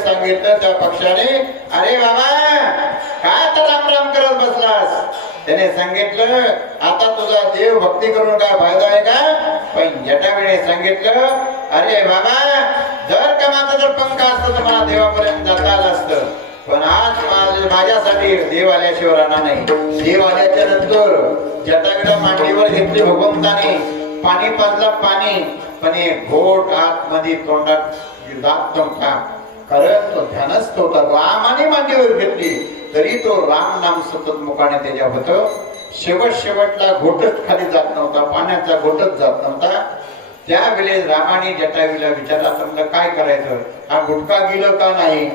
सांगितलं त्या पक्षाने, अरे बाबा काय आता राम राम करत बसलास. त्याने सांगितलं आता तुझा देव भक्ती करून काय फायदा आहे का. पण जटावेळी सांगितलं, अरे बाबा जर का माझा जर पंख असतं तर मला देवापर्यंत जाता आलं असतं, पण आज माझ्यासाठी देव आल्याशिवाय राहणार नाही. देव आल्याच्या नंतर जटाकडे मांडीवर घेतली भगवंताने, पाणी पाजलं पाणी, पण एक घोट आतमध्ये तोंडात जात नव्हता, कारण तो ध्यानस्थ होता. रामाने मांडीवर घेतली तरी तो राम नाम सतत मुखाने त्याच्या होत. शेवटला घोटच खाली जात नव्हता, पाण्याचा घोटच जात नव्हता. त्यावेळेस रामाने जटायूला विचारलं, आता म्हणलं काय करायचं, हा गुटखा गेलं का नाही,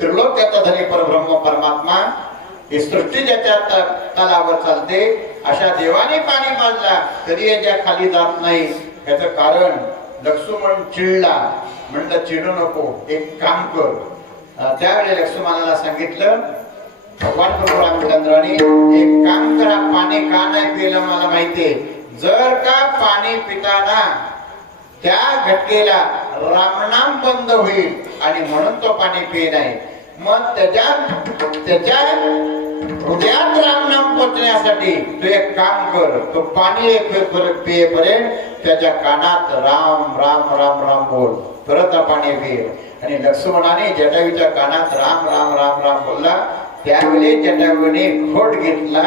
त्रिलोक त्याचा झाले परब्रह्म परमात्मा, ही सृष्टी ज्याच्या तलावर चालते, अशा देवाने पाणी पाजला तरी याच्या खाली जात नाही. याचं कारण लक्ष्मण चिडला, म्हणलं चिडू नको, एक काम कर. त्यावेळेला लक्ष्मणाला सांगितलं, भगवान प्रभू रामचंद्राने एक काम करा, पाणी का नाही पिलं मला माहितीये, जर का पाणी पिताना त्या घटकेला रामनाम बंद होईल आणि म्हणून तो पाणी पिये नाही, मग त्याच्या हृदयात रामनाम पोचण्यासाठी तू एक काम कर, तो पाणी पियेपर्यंत त्याच्या कानात राम राम राम राम बोल, परत पाणी पिये. आणि लक्ष्मणाने जटायूच्या कानात राम राम राम राम बोलला. त्यावेळी जटायूने घोट घेतला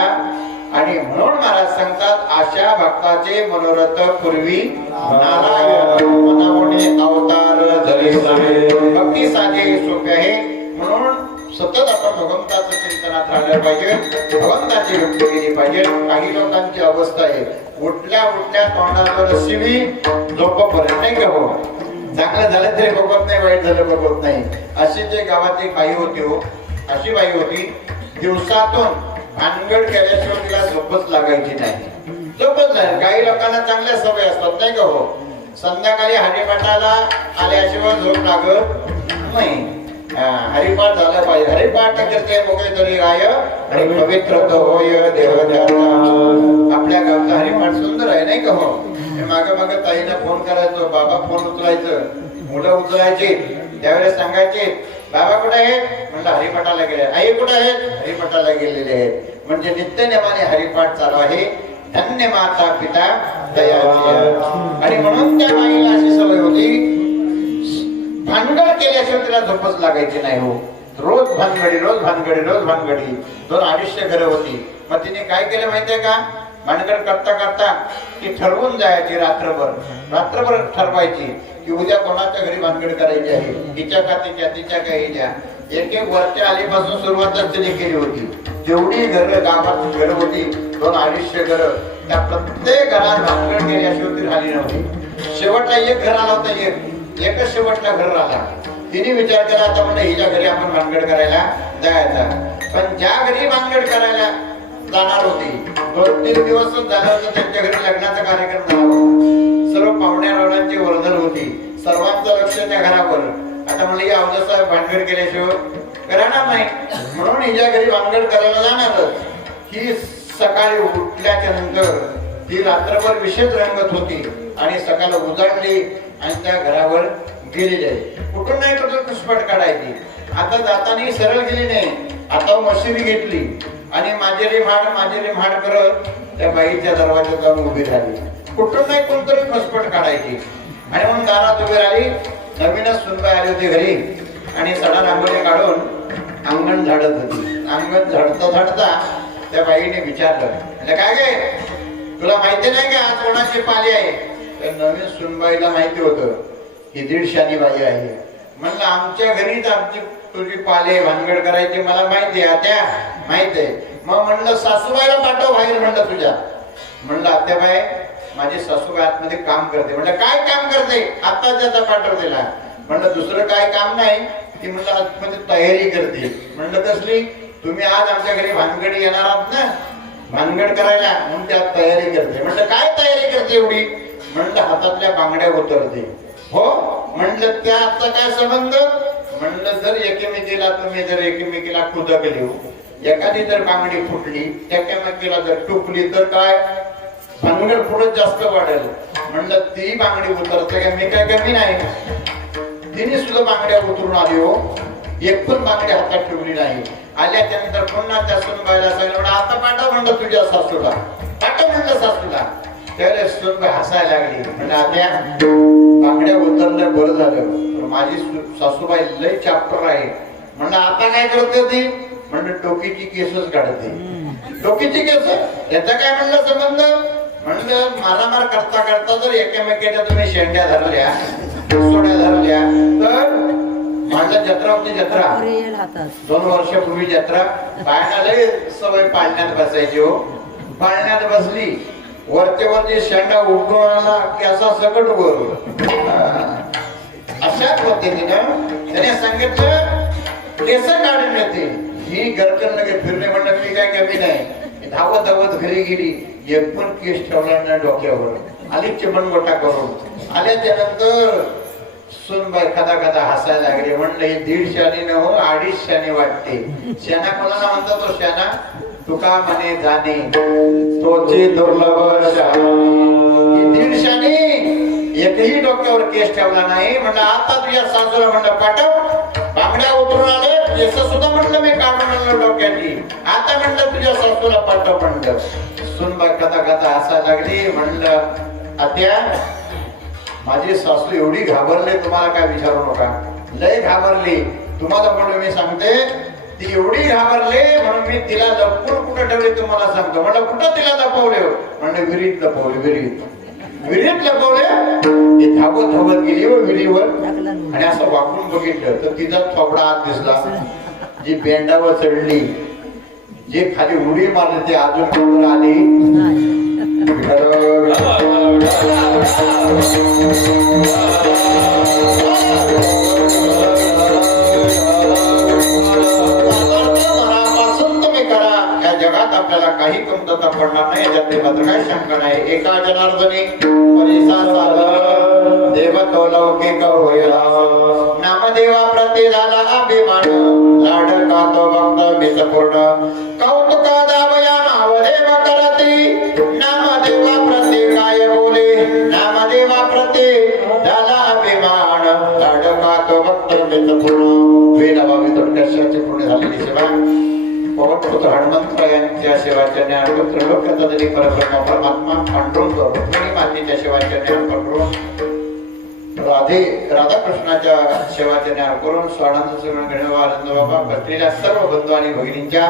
आणि म्हणून महाराज सांगतात, अशा भक्ताचे मनोरथ पूर्वी नारायण मनामुळे अवतार धरे सवे. भक्ती साधे सोपे आहे, म्हणून सतत आपण भगवंताचं चिंतनात राहिलं पाहिजे, भगवंताची भक्ती केली पाहिजे. काही लोकांची अवस्था आहे, उठल्या उठल्या तोंडावर शिवी झोपपर्यंत नाही का, हो चांगलं झालं तरी बघत नाही, वाईट झालं बघत नाही. अशी जे गावात बाई होती, हो अशी बाई होती, दिवसातून भानगड केल्याशिवाय तिला झोपच लागायची नाही, झोपच नाही. काही लोकांना चांगल्या सवय असतात नाही का, हो संध्याकाळी हरिपाठाला आल्याशिवाय झोप लागत नाही. हरिपाठ झाला पाहिजे, हरिपाठ करते मोकळे तरी गाय आणि पवित्र तो होय देव. आपल्या गावचा हरिपाठ सुंदर आहे नाही का, हो मागे मागे ताईला फोन करायचो, बाबा फोन उचलायचं, मुलं उचलायची, त्यावेळेस सांगायचे बाबा कुठे आहेत, म्हणलं हरिपाठाला गेले. आई कुठे आहेत, हरिपाठाला गेलेले आहेत. म्हणजे नित्यनेमाने हरिपाठ चालू आहे. धन्य माता पिता दयाची. आणि म्हणून त्या माईला अशी सवय होती, भानगड केल्याशिवाय तिला झोपच लागायची नाही, हो रोज भानगडी रोज भानगडी रोज भानगडी. 200-250 घरं होती. मग तिने काय केलं माहितीये का, भानगड करता करता ती ठरवून जायची, रात्रभर ठरवायची की उद्या कोणाच्या घरी भानगड करायची आहे, हिच्या का तिच्या का हिच्या. एक वरच्या आलीपासून सुरुवातच तिने केली होती. जेवढी घरं गावात घरं होती, 200-250 घरं, त्या प्रत्येक घरात भानगड केल्याशिवाय ती झाली नव्हती. शेवटला एक घर आला होता, एकच शेवटला घर आला. तिने विचार केला, आता म्हणजे हिच्या घरी आपण भानगड करायला जायचा. पण ज्या घरी भानगड करायला जाणार होती, 2-3 दिवसच झालं होतं त्यांच्या घरी लग्नाचा कार्यक्रम झाला होता. सर्व पाहुण्या रावणांची वर्दळ होती, सर्वांचं लक्ष त्या घरावर. आता म्हणलं या अवधसाहेब भानगड केल्याशिवाय करणार नाही, म्हणून हिच्या घरी भानगड करायला जाणारच. ही सकाळी उठल्याच्या नंतर ती रात्रभर विशेष रंगत होती आणि सकाळ उजाडली आणि त्या घरावर गेलेली आहे. कुठून नाही कुठून कुसपट काढायची. आता जाताना सरळ गेली नाही, आता मशिरी घेतली आणि माझे म्हाड करत त्या बाईच्या दरवाज्यात जाऊन उभी राहिली. कुठून नाही कोणतरी फसपट काढायची. आणि म्हणून दारात उभी राहिली. नवीनच सुनबाई आली होती घरी आणि सडा रांगोळी काढून अंगण झाडत होती. अंगण झाडता त्या बाईने विचारलं, म्हणजे काय गे तुला माहिती नाही का आज कोणाची पाली आहे. तर नवीन सुनबाईला माहिती होतं ही 150 बाई आहे. म्हणलं आमच्या घरीच आमची तुझी पाले भानगड करायची मला माहिती आहे, आत्या माहित आहे. मग म्हणलं सासूबाईला पाठव बाहेर, म्हणलं तुझ्या. म्हणलं आत्याबाई माझी सासूबाई आतमध्ये काम करते. म्हणलं काय काम करते, आता त्याचा पाठव दिला. म्हणलं दुसरं काय काम नाही, ती म्हणलं आतमध्ये तयारी करते. म्हणलं कसली, तुम्ही आज आमच्या घरी भानगडी येणार आहात ना भानगड करायला, म्हणून त्यात तयारी करते. म्हणलं काय तयारी करते एवढी. म्हणलं हातातल्या बांगड्या उतरते. हो म्हणलं त्याचा काय संबंध. म्हणलं जर एकमेकीला कुदकली, एखादी जर बांगडी फुटली, एकमेकीला जर टुकली तर काय भानगड पुढे जास्त वाढेल. म्हणलं ती बांगडी उतरते का, मी काय कमी नाही. तिने सुद्धा बांगड्या उतरून आली. हो एक पण बांगडी हातात ठेवली नाही. आल्याच्या नंतर पुन्हा त्या सुनबाईला सांगितलं, आता पाठव म्हणलं तुझ्या सासूला, पाठव म्हणलं सासूला. त्यावेळेस सुनबाई हसायला लागली. म्हणलं आत्या बांगड्या उतरल्या बरं झालं, माझी सासूबाई लय चाप्टर आहे. म्हणलं आता काय करते ती. म्हणलं डोकीची केसच काढते. डोकीची केस याचा काय म्हणलं संबंध. म्हणलं मारामार करता करता जर एकामेकाच्या तुम्ही शेंड्या धरल्या, सोड्या धरल्या तर. म्हणलं जत्रा होती, जत्रा 2 वर्षापूर्वी जत्रा. बायना लय सवय पाळण्यात बसायची. हो पाळण्यात बसली वरचे वरचे शेंडा उठून आला की असा सकट वर अशा पद्धतीनं त्याने सांगितलं केस काढून येते ही गरजन लगे फिरणे म्हणलं मी काय कमी नाही धावत धावत घरी गेली एक पण केस ठेवला नाही डोक्यावर आली चिमणगोटा करून आल्याच्या नंतर सुनबाई कदा कदा हसायला लागले म्हणलं हे 150 न हो 250 वाटते शेणा कोणाला म्हणतो तो शेणा तुका म्हणे जाणे तोची दुर्लभ 150 एकही डोक्यावर केस ठेवला नाही म्हणलं आता तुझ्या सासूला म्हणलं पाठव बांगड्या उतरून आले केस सुद्धा म्हणलं मी काढून आणलं डोक्याची आता म्हणलं तुझ्या सासूला पाठव म्हणलं सुनबाई कदा कदा हसायला लागली म्हणलं आत्या माझी सासू एवढी घाबरले तुम्हाला काय विचारू नका लय घाबरली तुम्हाला म्हणून मी सांगते ती एवढी घाबरले म्हणून मी तिला लपवून कुठं ठेवले तुम्हाला सांगतो म्हणलं कुठं तिला लपवले म्हणलं विहिरीत लपवले विहिरीत लपवले ती धावत धावत गेली व विहिरीवर आणि असं वाकून बघितलं तर तिचा थोबडा आत दिसला जी बेंडावर चढली जे खाली उडी मारली ते अजून आली जगात आपल्याला काही कमतरता पडणार नाही याच्यात मात्र काही शंका नाही एका जनार्दनी देवतो लौकिक होईला नामदेवा प्रती झाला अभिमान लाडका तो भक्त मिसपूर्ण कौतुका दावया नावदेव करती नामदेवा प्रती काय बोले नामदेवा प्रती झाला अभिमान लाडका तो भक्त मिसपूर्ण वेदाभावी थोडक्याची पूर्ण झालेली सेवा पवनपुत्र हनुमंतराय यांच्या सेवाच्या ज्ञानपुत्र लोकांचा तरी परब्रह्म परमात्मा पांडुरंग रुक्मिणी मातेच्या सेवाच्या ज्ञान करून राधाकृष्णाच्या सेवाचे ज्ञान करून स्वानंद गणवानंद बाबा बसलेल्या सर्व बंधू आणि भगिनींच्या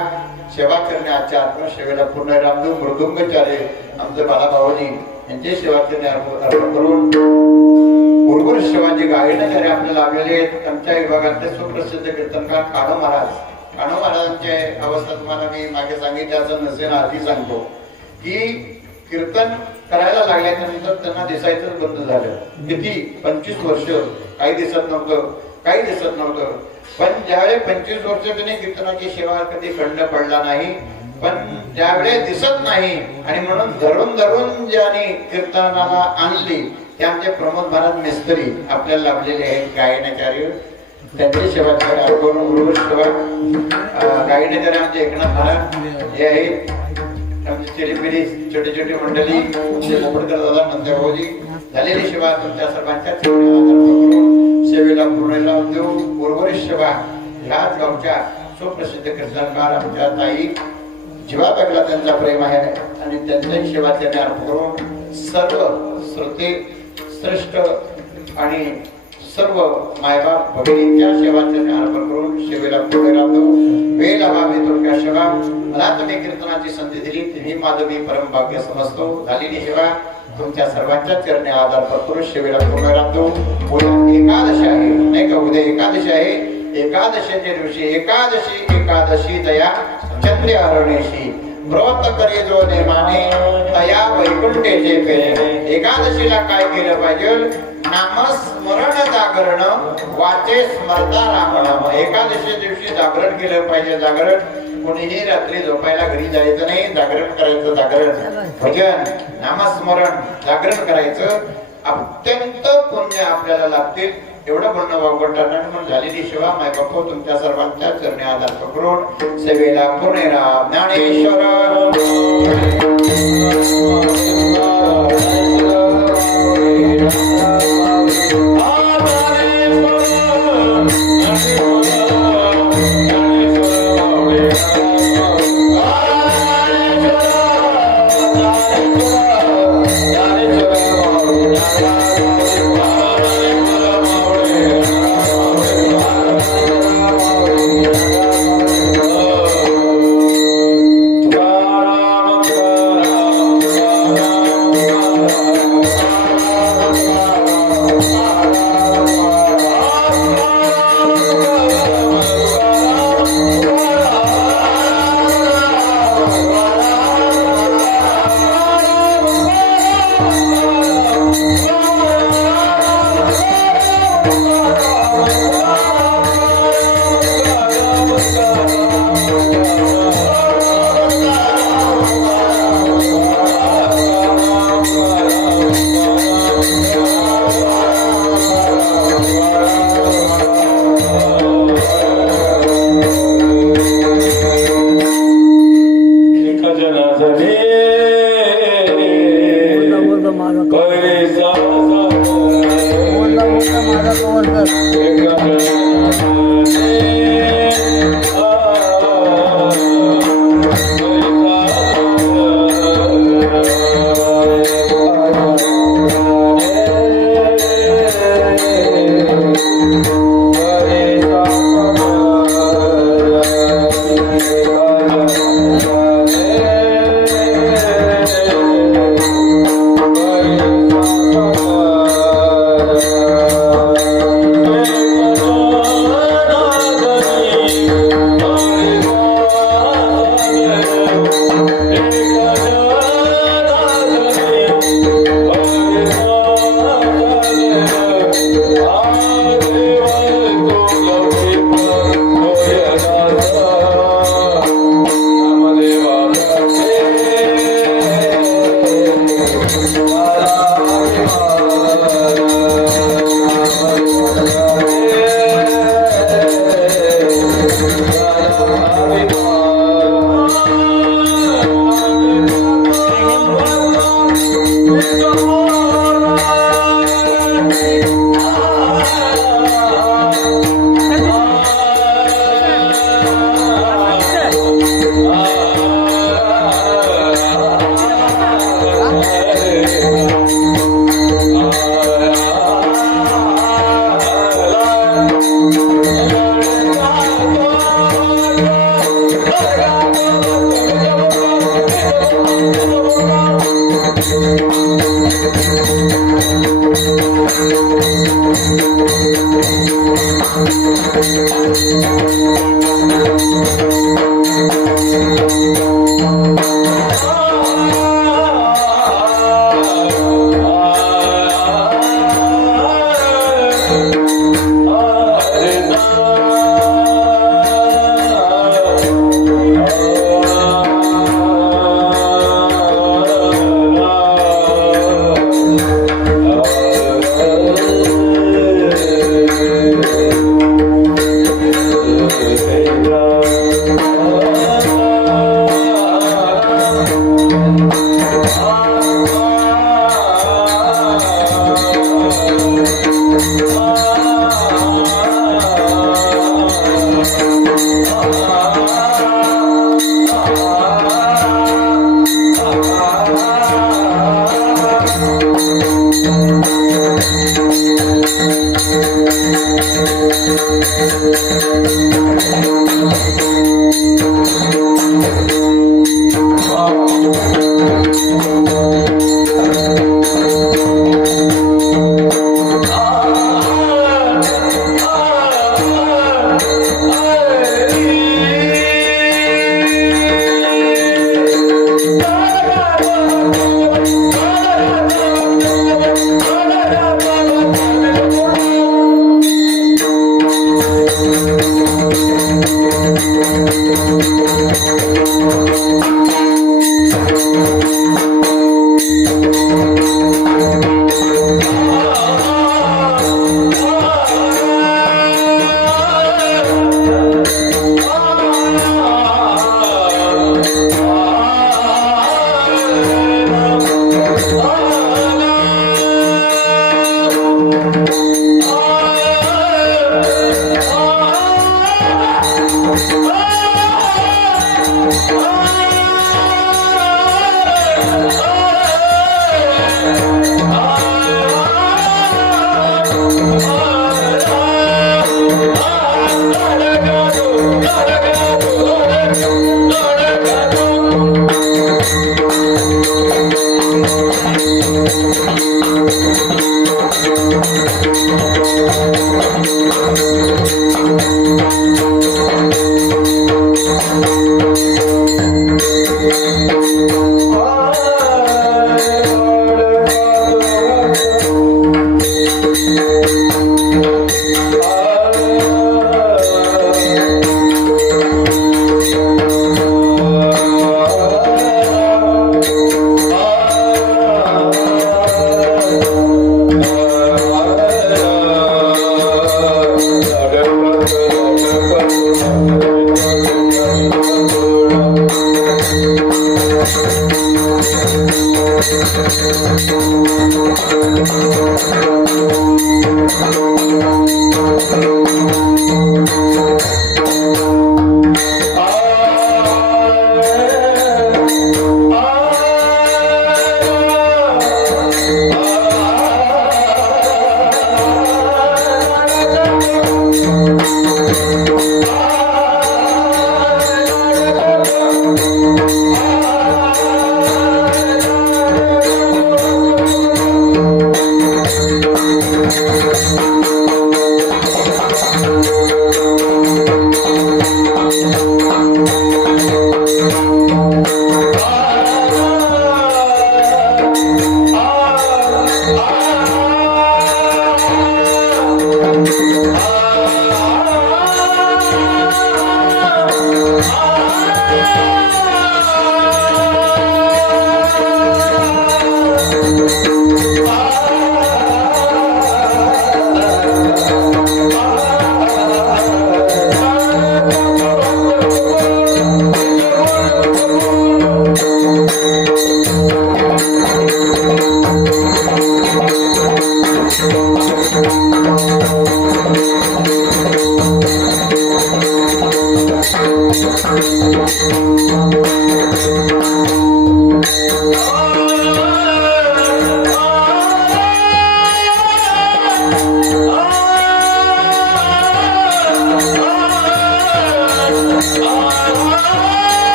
सेवा करणे आजच्या आत्मसेवेला पूर्ण रामदेव मृदुंगचार्य आमचे बालाभाऊजी यांचे सेवाचे ज्ञान अर्पण करून उर्वर सेवाचे गायनाचार्य आपल्याला लाभलेले त्यांच्या विभागातले सुप्रसिद्ध कीर्तनकार कान्हो महाराजांची अवस्था तुम्हाला मी मागे सांगितल्याचं नसेल आधी सांगतो की कीर्तन करायला लागल्याच्या नंतर त्यांना दिसायचं बंद झालं किती 25 वर्ष काही दिसत नव्हतं पण ज्यावेळेस 25 वर्ष त्यांनी कीर्तनाची सेवा कधी खंड पडला नाही पण ज्यावेळेस दिसत नाही आणि म्हणून धरून ज्यांनी कीर्तनाला आणली ते आमचे प्रमोद महाराज मिस्त्री आपल्याला लाभलेले आहेत गायनाचार्य त्यांची सेवा करून गायनाचार्य आमचे एकनाथ महाराज हे आहेत आमची छोटी छोटी मंडळी मोपडकर दादा नंदभाऊजी झालेली सेवा तुमच्या सर्वांच्या सेवेला पूर्ण देऊ उर्वरित सेवा ह्याच गावच्या सुप्रसिद्ध कीर्तनकार आमच्या ताई जीवा बगला त्यांचा प्रेम आहे आणि त्यांच्याही सेवाचे ज्ञान करून सर्व श्रोते श्रेष्ठ आणि सर्व मायबाप भगिनींच्या सेवाचे अर्पण करून सेवेला पुढे राहतो वेळ अभावी थोडक्या सेवा मला तुम्ही कीर्तनाची संधी दिली ही माझं मी परम भाग्य समजतो झालेली सेवा तुमच्या सर्वांच्या चरणी आधार करून सेवेला पुढे राहतो उद्या एकादशी आहे नाही का उद्या एकादशी आहे एकादशीच्या दिवशी एकादशी दया चंद्र हरणेशी व्रत करे जो नेमाने तया वैकुंठेचे पेरे एकादशीला काय केलं पाहिजे नामस्मरण जागरण वाचे स्मरता रामनाम एकादशी दिवशी जागरण केलं पाहिजे जागरण कोणीही रात्री झोपायला घरी जायचं नाही जागरण करायचं जागरण भजन नामस्मरण जागरण करायचं अत्यंत पुण्य आपल्याला लागतील एवढं बोलणं वावगटानं म्हणून झालेली सेवा माय बापू तुमच्या सर्वांच्या चरणी आधार पकडून सेवेला पूर्ण राम ज्ञानेश्वर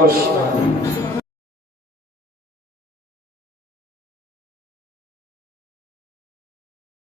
Krishna.